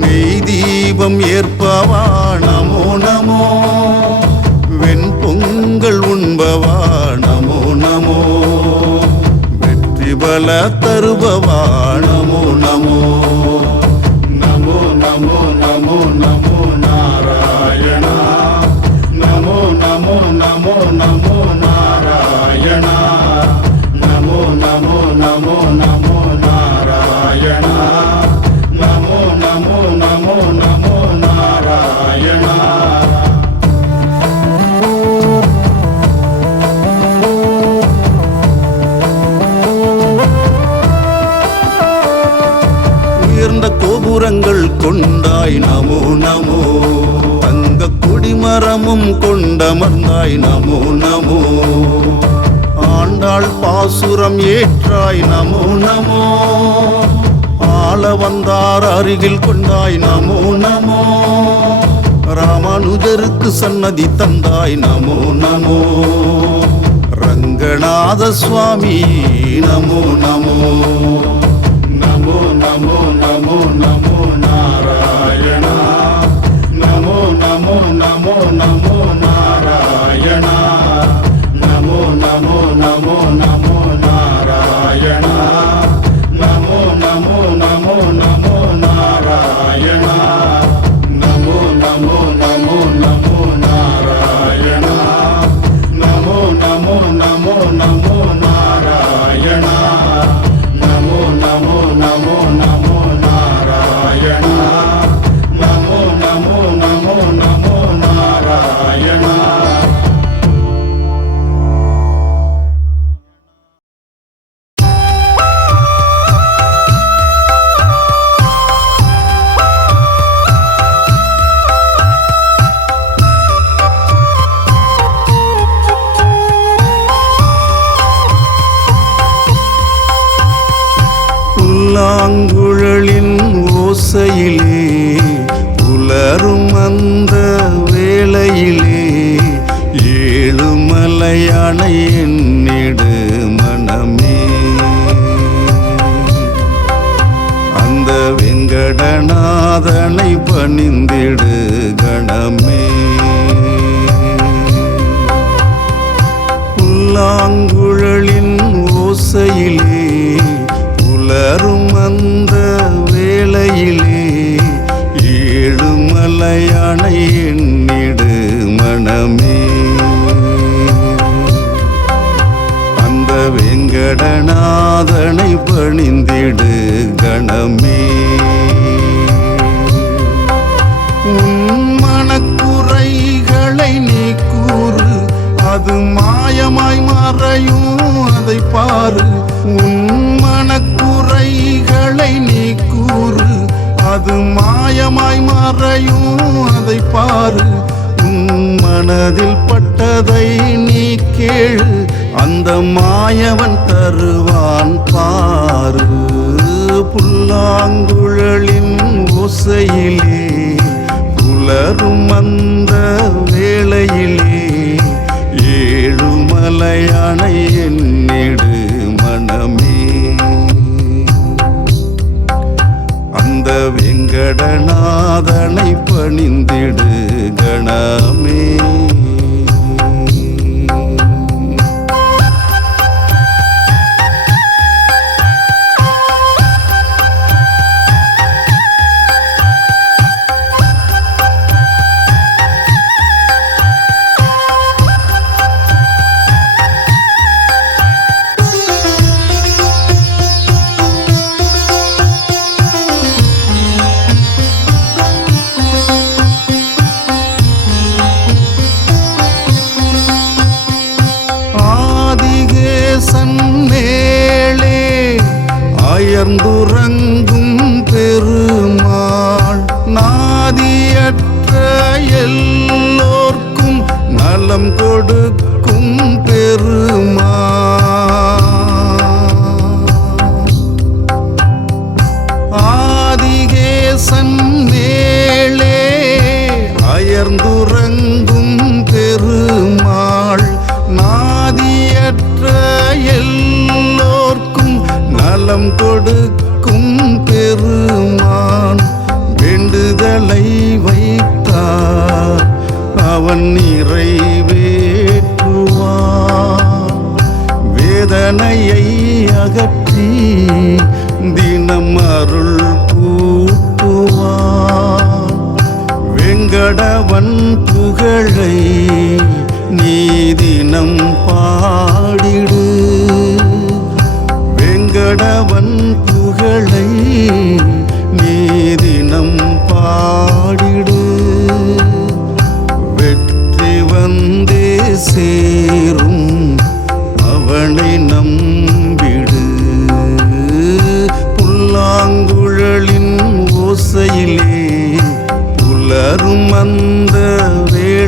நெய் தீபம் ஏற்பவா நமோ நமோ, வெண்பொங்கல் உண்பவா நமோ நமோ, வெற்றி பல தருபவா நமோ நமோ. நமோ நமோ நமோ நமோ நாராயணா, கொடிமரமும் கொண்டமர்ந்தாய் நமோ நமோ. ஆண்டாள் பாசுரம் ஏற்றாய் நமோ நமோ. ஆள வந்தார் அருகில் கொண்டாய் நமோ நமோ. ராமானுஜருக்கு சன்னதி தந்தாய் நமோ நமோ. ரங்கநாத சுவாமி நமோ நமோ. நமோ நமோ நமோ நமோ நாராயண. நமோ நமோ நமோ நமோ நாராயண. நமோ நமோ நமோ நமோ நாராயண. நமோ நமோ நமோ நமோ நாராயண. நமோ நமோ நமோ நமோ நாராயண. நமோ நமோ நமோ நமோ நாராயண. நமோ நமோ நமோ நமோ நாராயண. நமோ நமோ நமோ நமோ நாராயண. புல்லாங்குழலின் ஓசையிலே புலரும் அந்த வேளையிலே ஏழுமலையானை எண்ணிடு மனமே. அந்த வெங்கடநாதனை பணிந்திடு கணமே. புல்லாங்குழலின் ஓசையிலே புலரும் அந்த வேளையிலே ஏழுமலையானை எண்ணிடு மனமே. அந்த வெங்கடநாதனை பணிந்திடு கணமே. உன் மனக்குறைகளை நீ கூறு, அது மாயமாய் மறையும் அதை பாரு. உன் மனக்குறைகளை நீ கூறு, அது மாயமாய் மறையும் அதை பாரு. உன் மனதில் பட்டதை நீ கேளு, அந்த மாயவன் தருவான் பாரு. புல்லாங்குழலின் ஓசையிலே புலரும் அந்த வேளையிலே ஏழுமலையானை எண்ணிடு மனமே. அந்த வெங்கடநாதனை பணிந்திடு கணமே. மேலே அயர்ந்துறங்கும் பெருமாள், நாதியற்ற எல்லோர்க்கும் நலம் கொடுக்கும் பெருமாள். ஆதிகேசன் மேலே அயர்ந்துறங்கும் பெருமாள், நாதியற்ற எல்லோர்க்கும் நலம் கொடுக்கும் பெருமான். வேண்டுதலை வைத்தார் அவன் நிறைவேற்றுவான். வேதனையை அகற்றி தினம் அருள் கூட்டுவான். வெங்கடவன் புகழை நீ தினம் பாடிடு. வெங்கடவன் புகழை நீ தினம் பாடிடு. வெற்றி வந்தே சேரும் அவனை நம்பிடு. புல்லாங்குழலின் ஓசையிலே புலரும் அந்த வேளையிலே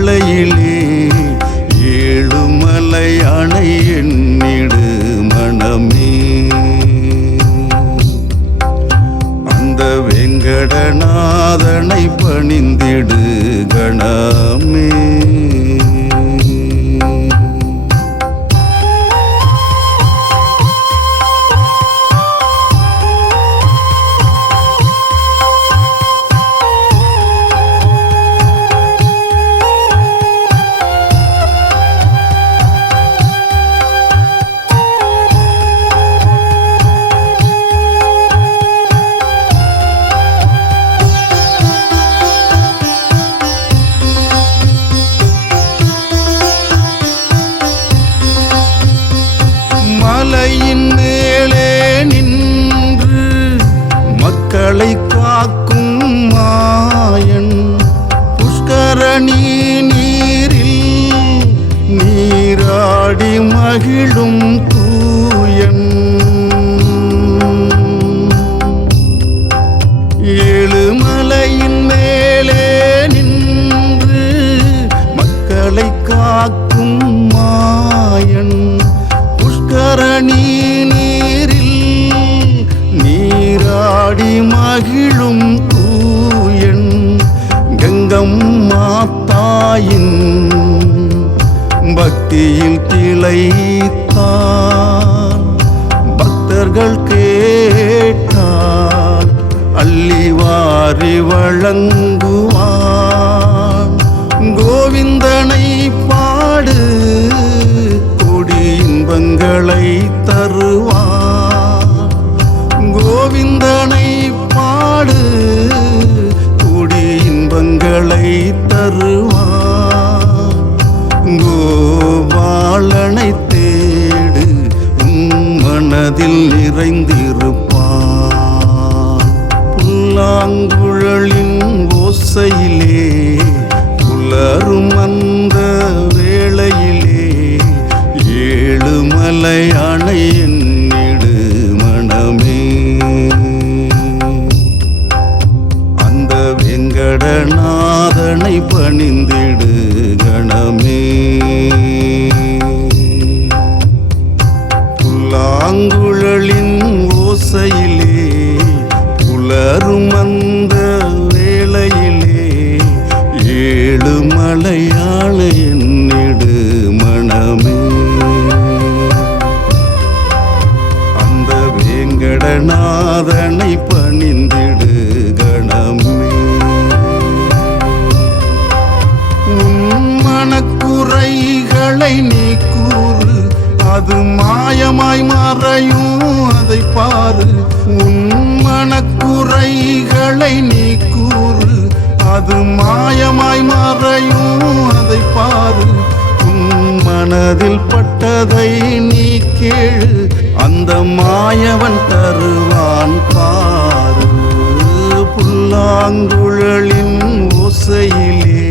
மகிழும் தூயன். ஏழுமலையின் மேலே நின்று மக்களை காக்கும் மாயன். புஷ்கரணி நீரில் நீராடி மகிழும் தூயன். கங்கம்மா தாயின் பக்தியில் திளைத்தான். பக்தர்கள் கேட்டால் அள்ளி வாரி வழங்குவான். கோவிந்தனை பாடு கொடி இன்பங்களை தருவான். கோவிந்தனை பாடு கொடி இன்பங்களை தருவான். கோபாலனை தேடு உன் மனதில் நிறைந்திருப்பான். புல்லாங்குழலின் ஓசையிலே புலரும் அந்த வேளையிலே ஏழுமலையான என்னிடு மனமே. அந்த வெங்கடநாதனை பணிந்திடு கணமே. புல்லாங்குழலின் ஓசையிலே புலரும் அந்த வேளையிலே ஏழுமலையான என்னிடு மனமே. அந்த வேங்கடநாதனை பணிந்திடு கணமே. உன் மனக்குறைகளை நீ கூறு, அது மாயமாய் மறையும் அதை பாரு. உன் மனக்குறைகளை நீ கூறு, அது மாயமாய் மறையும் அதை பாரு. உன் மனதில் பட்டதை நீ கேளு, அந்த மாயவன் தருவான் பாரு. புல்லாங்குழலின் ஓசையிலே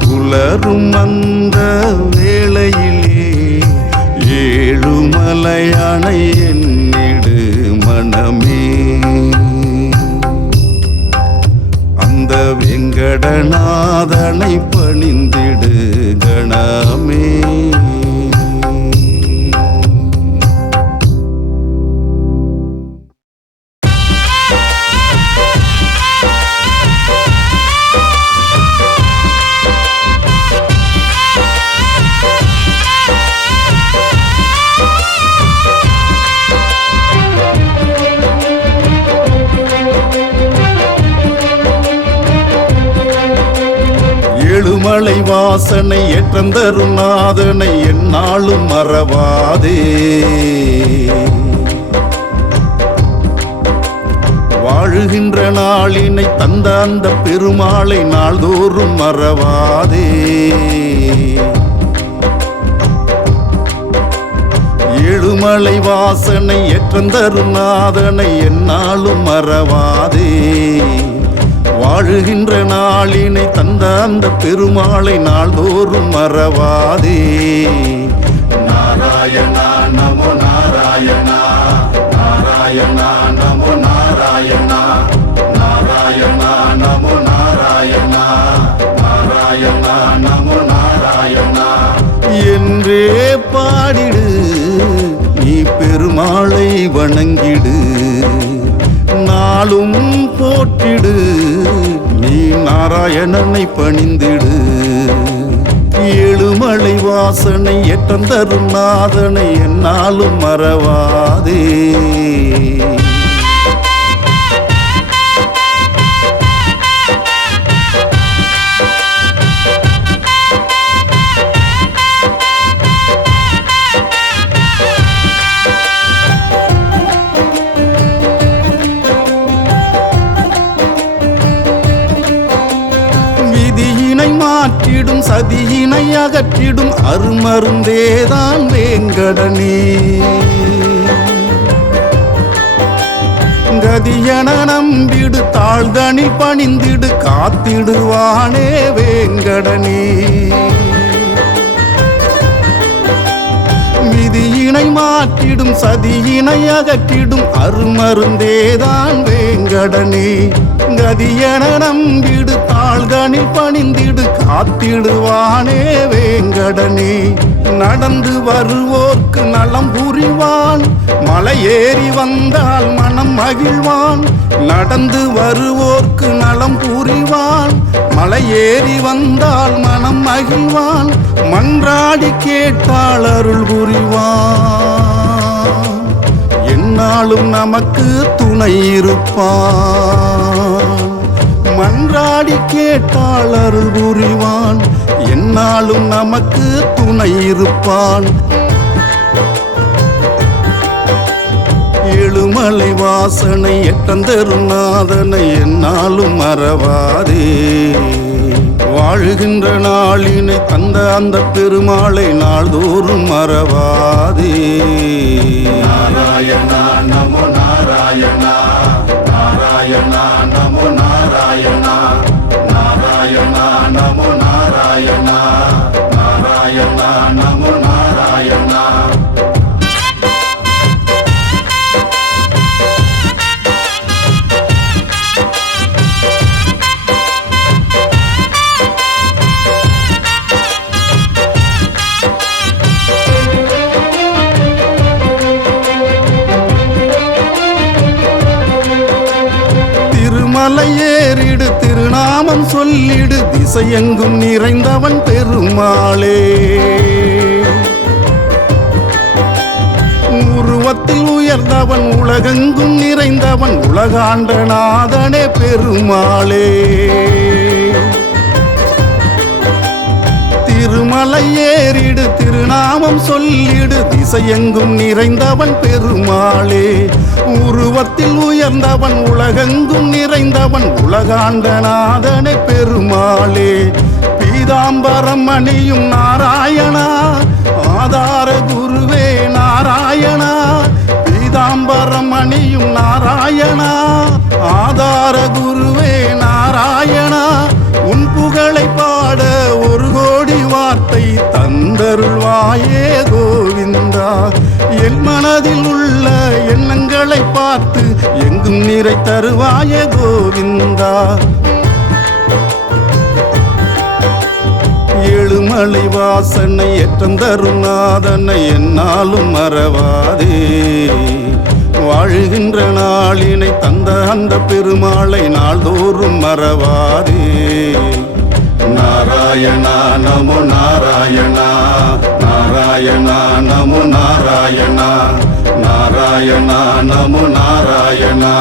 புலரும் அந்த வேளையிலே ஏழுமலையான என்னிடு மனமே. அந்த வெங்கடநாதனை பணிந்திடு கணமே. ஏழுமலை வாசனை ஏற்றந்தரும் நாதனை எந்நாளும் மறவாதே. வாழுகின்ற நாளினை தந்த அந்த பெருமாளை நாள்தோறும் மறவாதே. ஏழுமலை வாசனை ஏற்றந்தரும் நாதனை எந்நாளும் மறவாதே. வாழுகின்ற நாளினை தந்த அந்த பெருமாளை நாள்தோறும் மறவாதே. நாராயணா நமோ நாராயணா, நாராயணா நமோ நாராயணா, நாராயணா நமோ நாராயணா, நாராயணா நமோ நாராயணா என்றே பாடிடு, நீ பெருமாளை வணங்கிடு. நாளும் போற்றிடு, நீ நாராயணனை பணிந்திடு. ஏழுமலை வாசனை ஏற்றந்தரும் நாதனை எந்நாளும் மறவாதே. மாற்றிடும் சதியினை அகற்றிடும் அருமருந்தேதான் வேங்கடனே. கதியன நம்பிடு, தாழ்தனில் பணிந்திடு, காத்திடுவானே வேங்கடனே. மாற்றிடும் சதியினை அகற்றிடும் அருமருந்தேதான் வேங்கடனே. கதியென நம்பிடு தாழ்தனில் பணிந்திடு காத்திடுவானே வேங்கடனே. நடந்து வருவோர்க்கு நலம் புரிவான், மலையேறி வந்தால் மனம் மகிழ்வான். நடந்து வருவோர்க்கு நலம் புரிவான், மலையேறி வந்தால் மனம் மகிழ்வான். மன்றாடி கேட்டால் அருள் புரிவான், எந்நாளும் நமக்கு துணை இருப்பான். மன்றாடி கேட்டால் அருள் புரிவான், எந்நாளும் நமக்கு துணை இருப்பான். ஏழுமலை வாசனை எட்டந்தரும் நாதனை எந்நாளும் மறவாதே. வாழுகின்ற நாளினை தந்த அந்த பெருமாளை நாள்தோறும் மறவாதே. நாராயணா நமோ நாராயணா, நாராயணா நமோ நாராயணா, நாராயணா நமோ நாராயணா, நாராயணா நமோ நாராயணா. மலையேறிடு திருநாமம் சொல்லிடு திசையெங்கும் நிறைந்தவன் பெருமாளே. உருவத்தில் உயர்ந்தவன் உலகெங்கும் நிறைந்தவன் உலகாண்ட நாதனே பெருமாளே. திருமலை ஏறிடு திருநாமம் சொல்லிடு திசையெங்கும் நிறைந்தவன் பெருமாளே. உருவத்தில் உயர்ந்தவன் உலகெங்கும் நிறைந்தவன் உலகாண்ட நாதனே பெருமாளே. பீதாம்பரம் அணியும் நாராயணா, ஆதார குருவே நாராயணா. பீதாம்பரம் அணியும் நாராயணா, ஆதார குருவே நாராயணா. உன் புகழை பாட ஒரு கோடி வார்த்தை தந்தருள்வாயே கோவிந்தா. என் மனதில் உள்ள எண்ணங்களை பார்த்து எங்கும் நிறை தருவாயே கோவிந்தா. ஏழுமலை வாசனை ஏற்றந்தரும் நாதனை எந்நாளும் மறவாதே. வாழுகின்ற நாளினை தந்த அந்த பெருமாளை நாள்தோறும் மறவாதே. நாராயணா நமோ நாராயணா, நாராயணா நமோ நாராயணா, நாராயணா நமோ நாராயணா,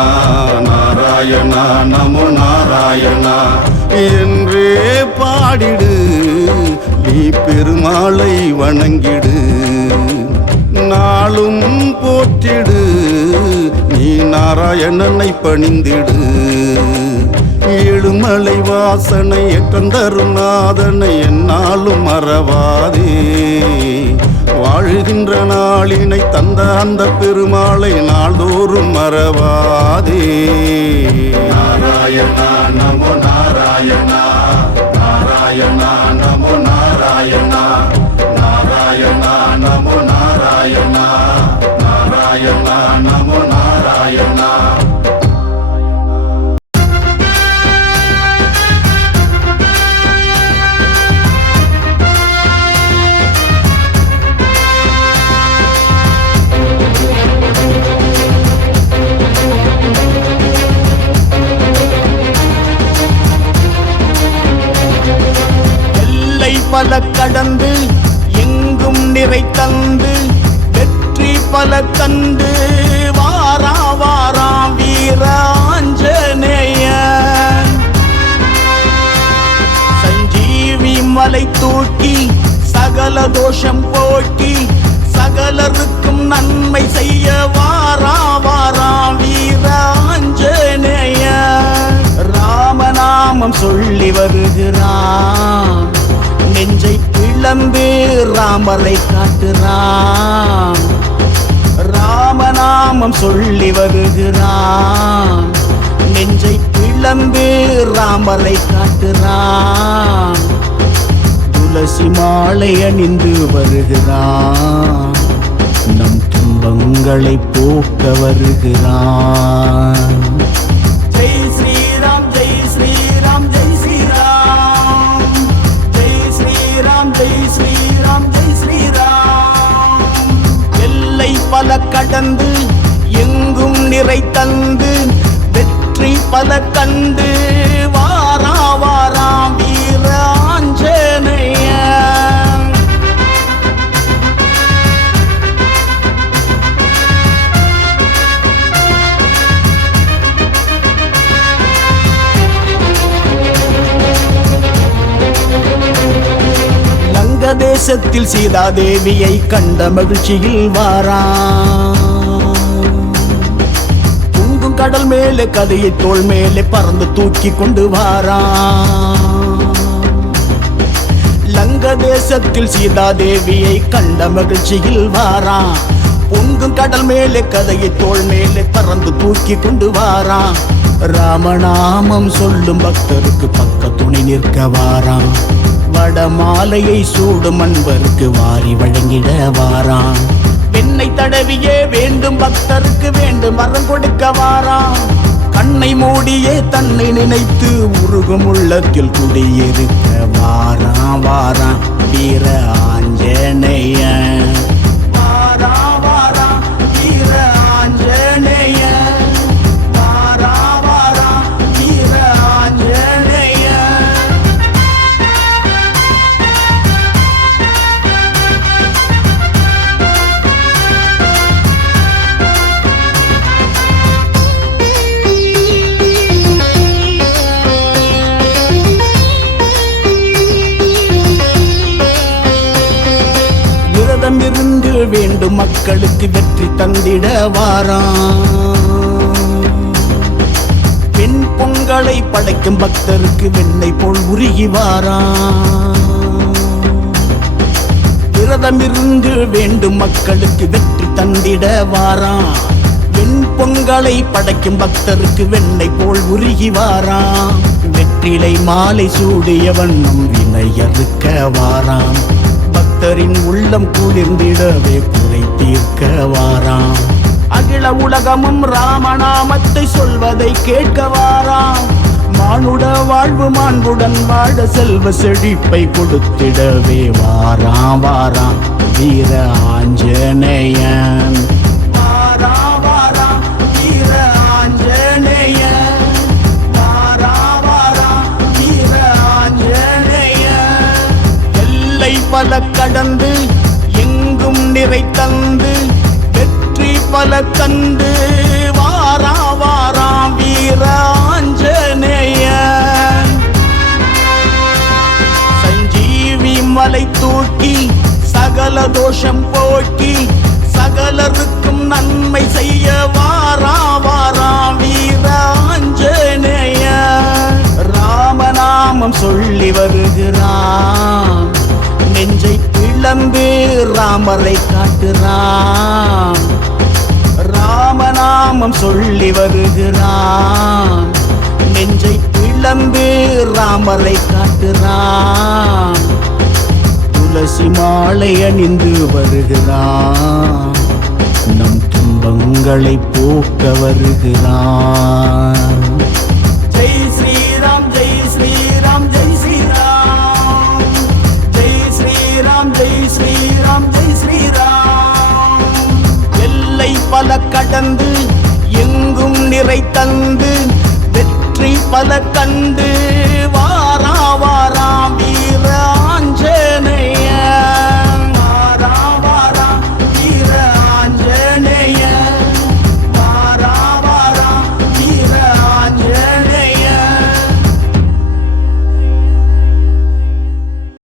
நாராயணா நமோ நாராயணா. என்றே பாடிடு நீ பெருமாளை வணங்கிடு, நாளும் போற்றிடு நீ நாராயணனை பணிந்திடு. ஏழுமலை வாசனை ஏற்றந்தரும் நாதனை எந்நாளும் மறவாதே. வாழுகின்ற நாளினை தந்த அந்த பெருமாளை நாள்தோறும் மறவாதே. நாராயணா நமோ நாராயணா, நாராயணா நமோ நாராயணா, நாராயணா நமோ நாராயணா, நாராயணா நமோ நாராயணா. பல கடந்து எங்கும் நிறை தந்து வெற்றி பல கண்டு வாரா வாரா வீராஞ்சநேய. சஞ்சீவி மலை தூக்கி சகல தோஷம் போக்கி சகலருக்கும் நன்மை செய்ய வாரா வாரா வீராஞ்சநேய. ராமநாமம் சொல்லி வருகிறான், நெஞ்சை பிளந்து ராமரை காட்டுறான். ராமநாமம் சொல்லி வருகிறான், நெஞ்சை பிளந்து ராமரை காட்டுறான். துளசி மாலை அணிந்து வருகிறான், நம் துன்பங்களை போக்க வருகிறான். ஜெய் ஸ்ரீராம் ஜெய் ஸ்ரீராம் ஜெய் ஸ்ரீராம் ஜெய் ஸ்ரீராம் ஜெய் ஸ்ரீராம் ஜெய் ஸ்ரீராம். எல்லை பல கடந்து எங்கும் நிறை தந்து வெற்றி பல கண்டு வாரா வாரா வீர ஆஞ்சநேயன். லங்க தேசத்தில் சீதாதேவியை கண்ட மகிழ்ச்சியில் வாரான். கடல் மேலே கதையை தோள் மேலே பறந்து தூக்கி கொண்டு வாரான். லங்க தேசத்தில் சீதாதேவியை கண்ட மகிழ்ச்சியில் வாரான். பொங்கும் கடல் மேலே கதையை தோள் மேலே பறந்து தூக்கி கொண்டு வாரான். ராமநாமம் சொல்லும் பக்தருக்கு பக்க துணை நிற்க வாரான். வடமாலையை சூடும் அன்பருக்கு வாரி வழங்கிட வாரான். பெண்ணை தடவியே வேண்டும் பக்தருக்கு வேண்டும் வரம் கொடுக்க வாரான். கண்ணை மூடியே தன்னை நினைத்து உருகும் உள்ளத்தில் குடியிருக்க வாரான் வாரான் வீர ஆஞ்சநேயன். வாரான் வாரான் வீர ஆஞ்சநேயன். வாரான் வாரான் வீர ஆஞ்சநேயன். இருந்து வேண்டும் மக்களுக்கு வெற்றி தந்திட வாரான். பெண் பொங்கலை படைக்கும் பக்தருக்கு வெண்ணை போல் உருகி வாரான். விரதம் இருந்து வேண்டும் மக்களுக்கு வெற்றி தந்திட வாரான். பெண் பொங்கலை படைக்கும் பக்தருக்கு வெண்ணை போல் உருகி வாரான். வெற்றிலை மாலை சூடிய வண்ணம் வினையறுக்க வாரான். பக்தரின் உள்ளம் குளிர்ந்திடவே குறை தீர்க்க வாராம். அகில உலகமும் ராமநாமத்தை சொல்வதை கேட்க வாராம். மானுட வாழ்வு மாண்புடன் வாழ செல்வ செழிப்பை கொடுத்திடவே வாராம் வாராம் வீர ஆஞ்சநேயன். வாராம் வாராம் வீர ஆஞ்சநேயன். வாராம் வாராம் வீர ஆஞ்சநேயன். எல்லை பல கடந்து எங்கும் நிறை தந்து வெற்றி பல கண்டு வாரா வாரா வீர ஆஞ்சநேயன். சஞ்சீவி மலை தூக்கி சகல தோஷம் போக்கி சகலருக்கும் நன்மை செய்ய வாரா வாரா வீர ஆஞ்சநேயன். ராமநாமம் சொல்லி வருகிறான். நெஞ்சை பிளந்து ராமரை காட்டுறான். ராமநாமம் சொல்லி வருகிறான். நெஞ்சை பிளந்து ராமரை காட்டுறான். துளசி மாலை அணிந்து வருகிறான். நம் துன்பங்களை போக்க வருகிறான். ஜெய் ஸ்ரீராம் ஜெய் ஸ்ரீராம் ஜெய் ஸ்ரீராம் ஜெய் ஸ்ரீராம் ஜெய் ஸ்ரீராம் ஜெய் ஸ்ரீராம். எல்லை பல கடந்து எங்கும் நிறை தந்து வெற்றி பல கண்டு வாரா வாரா வீர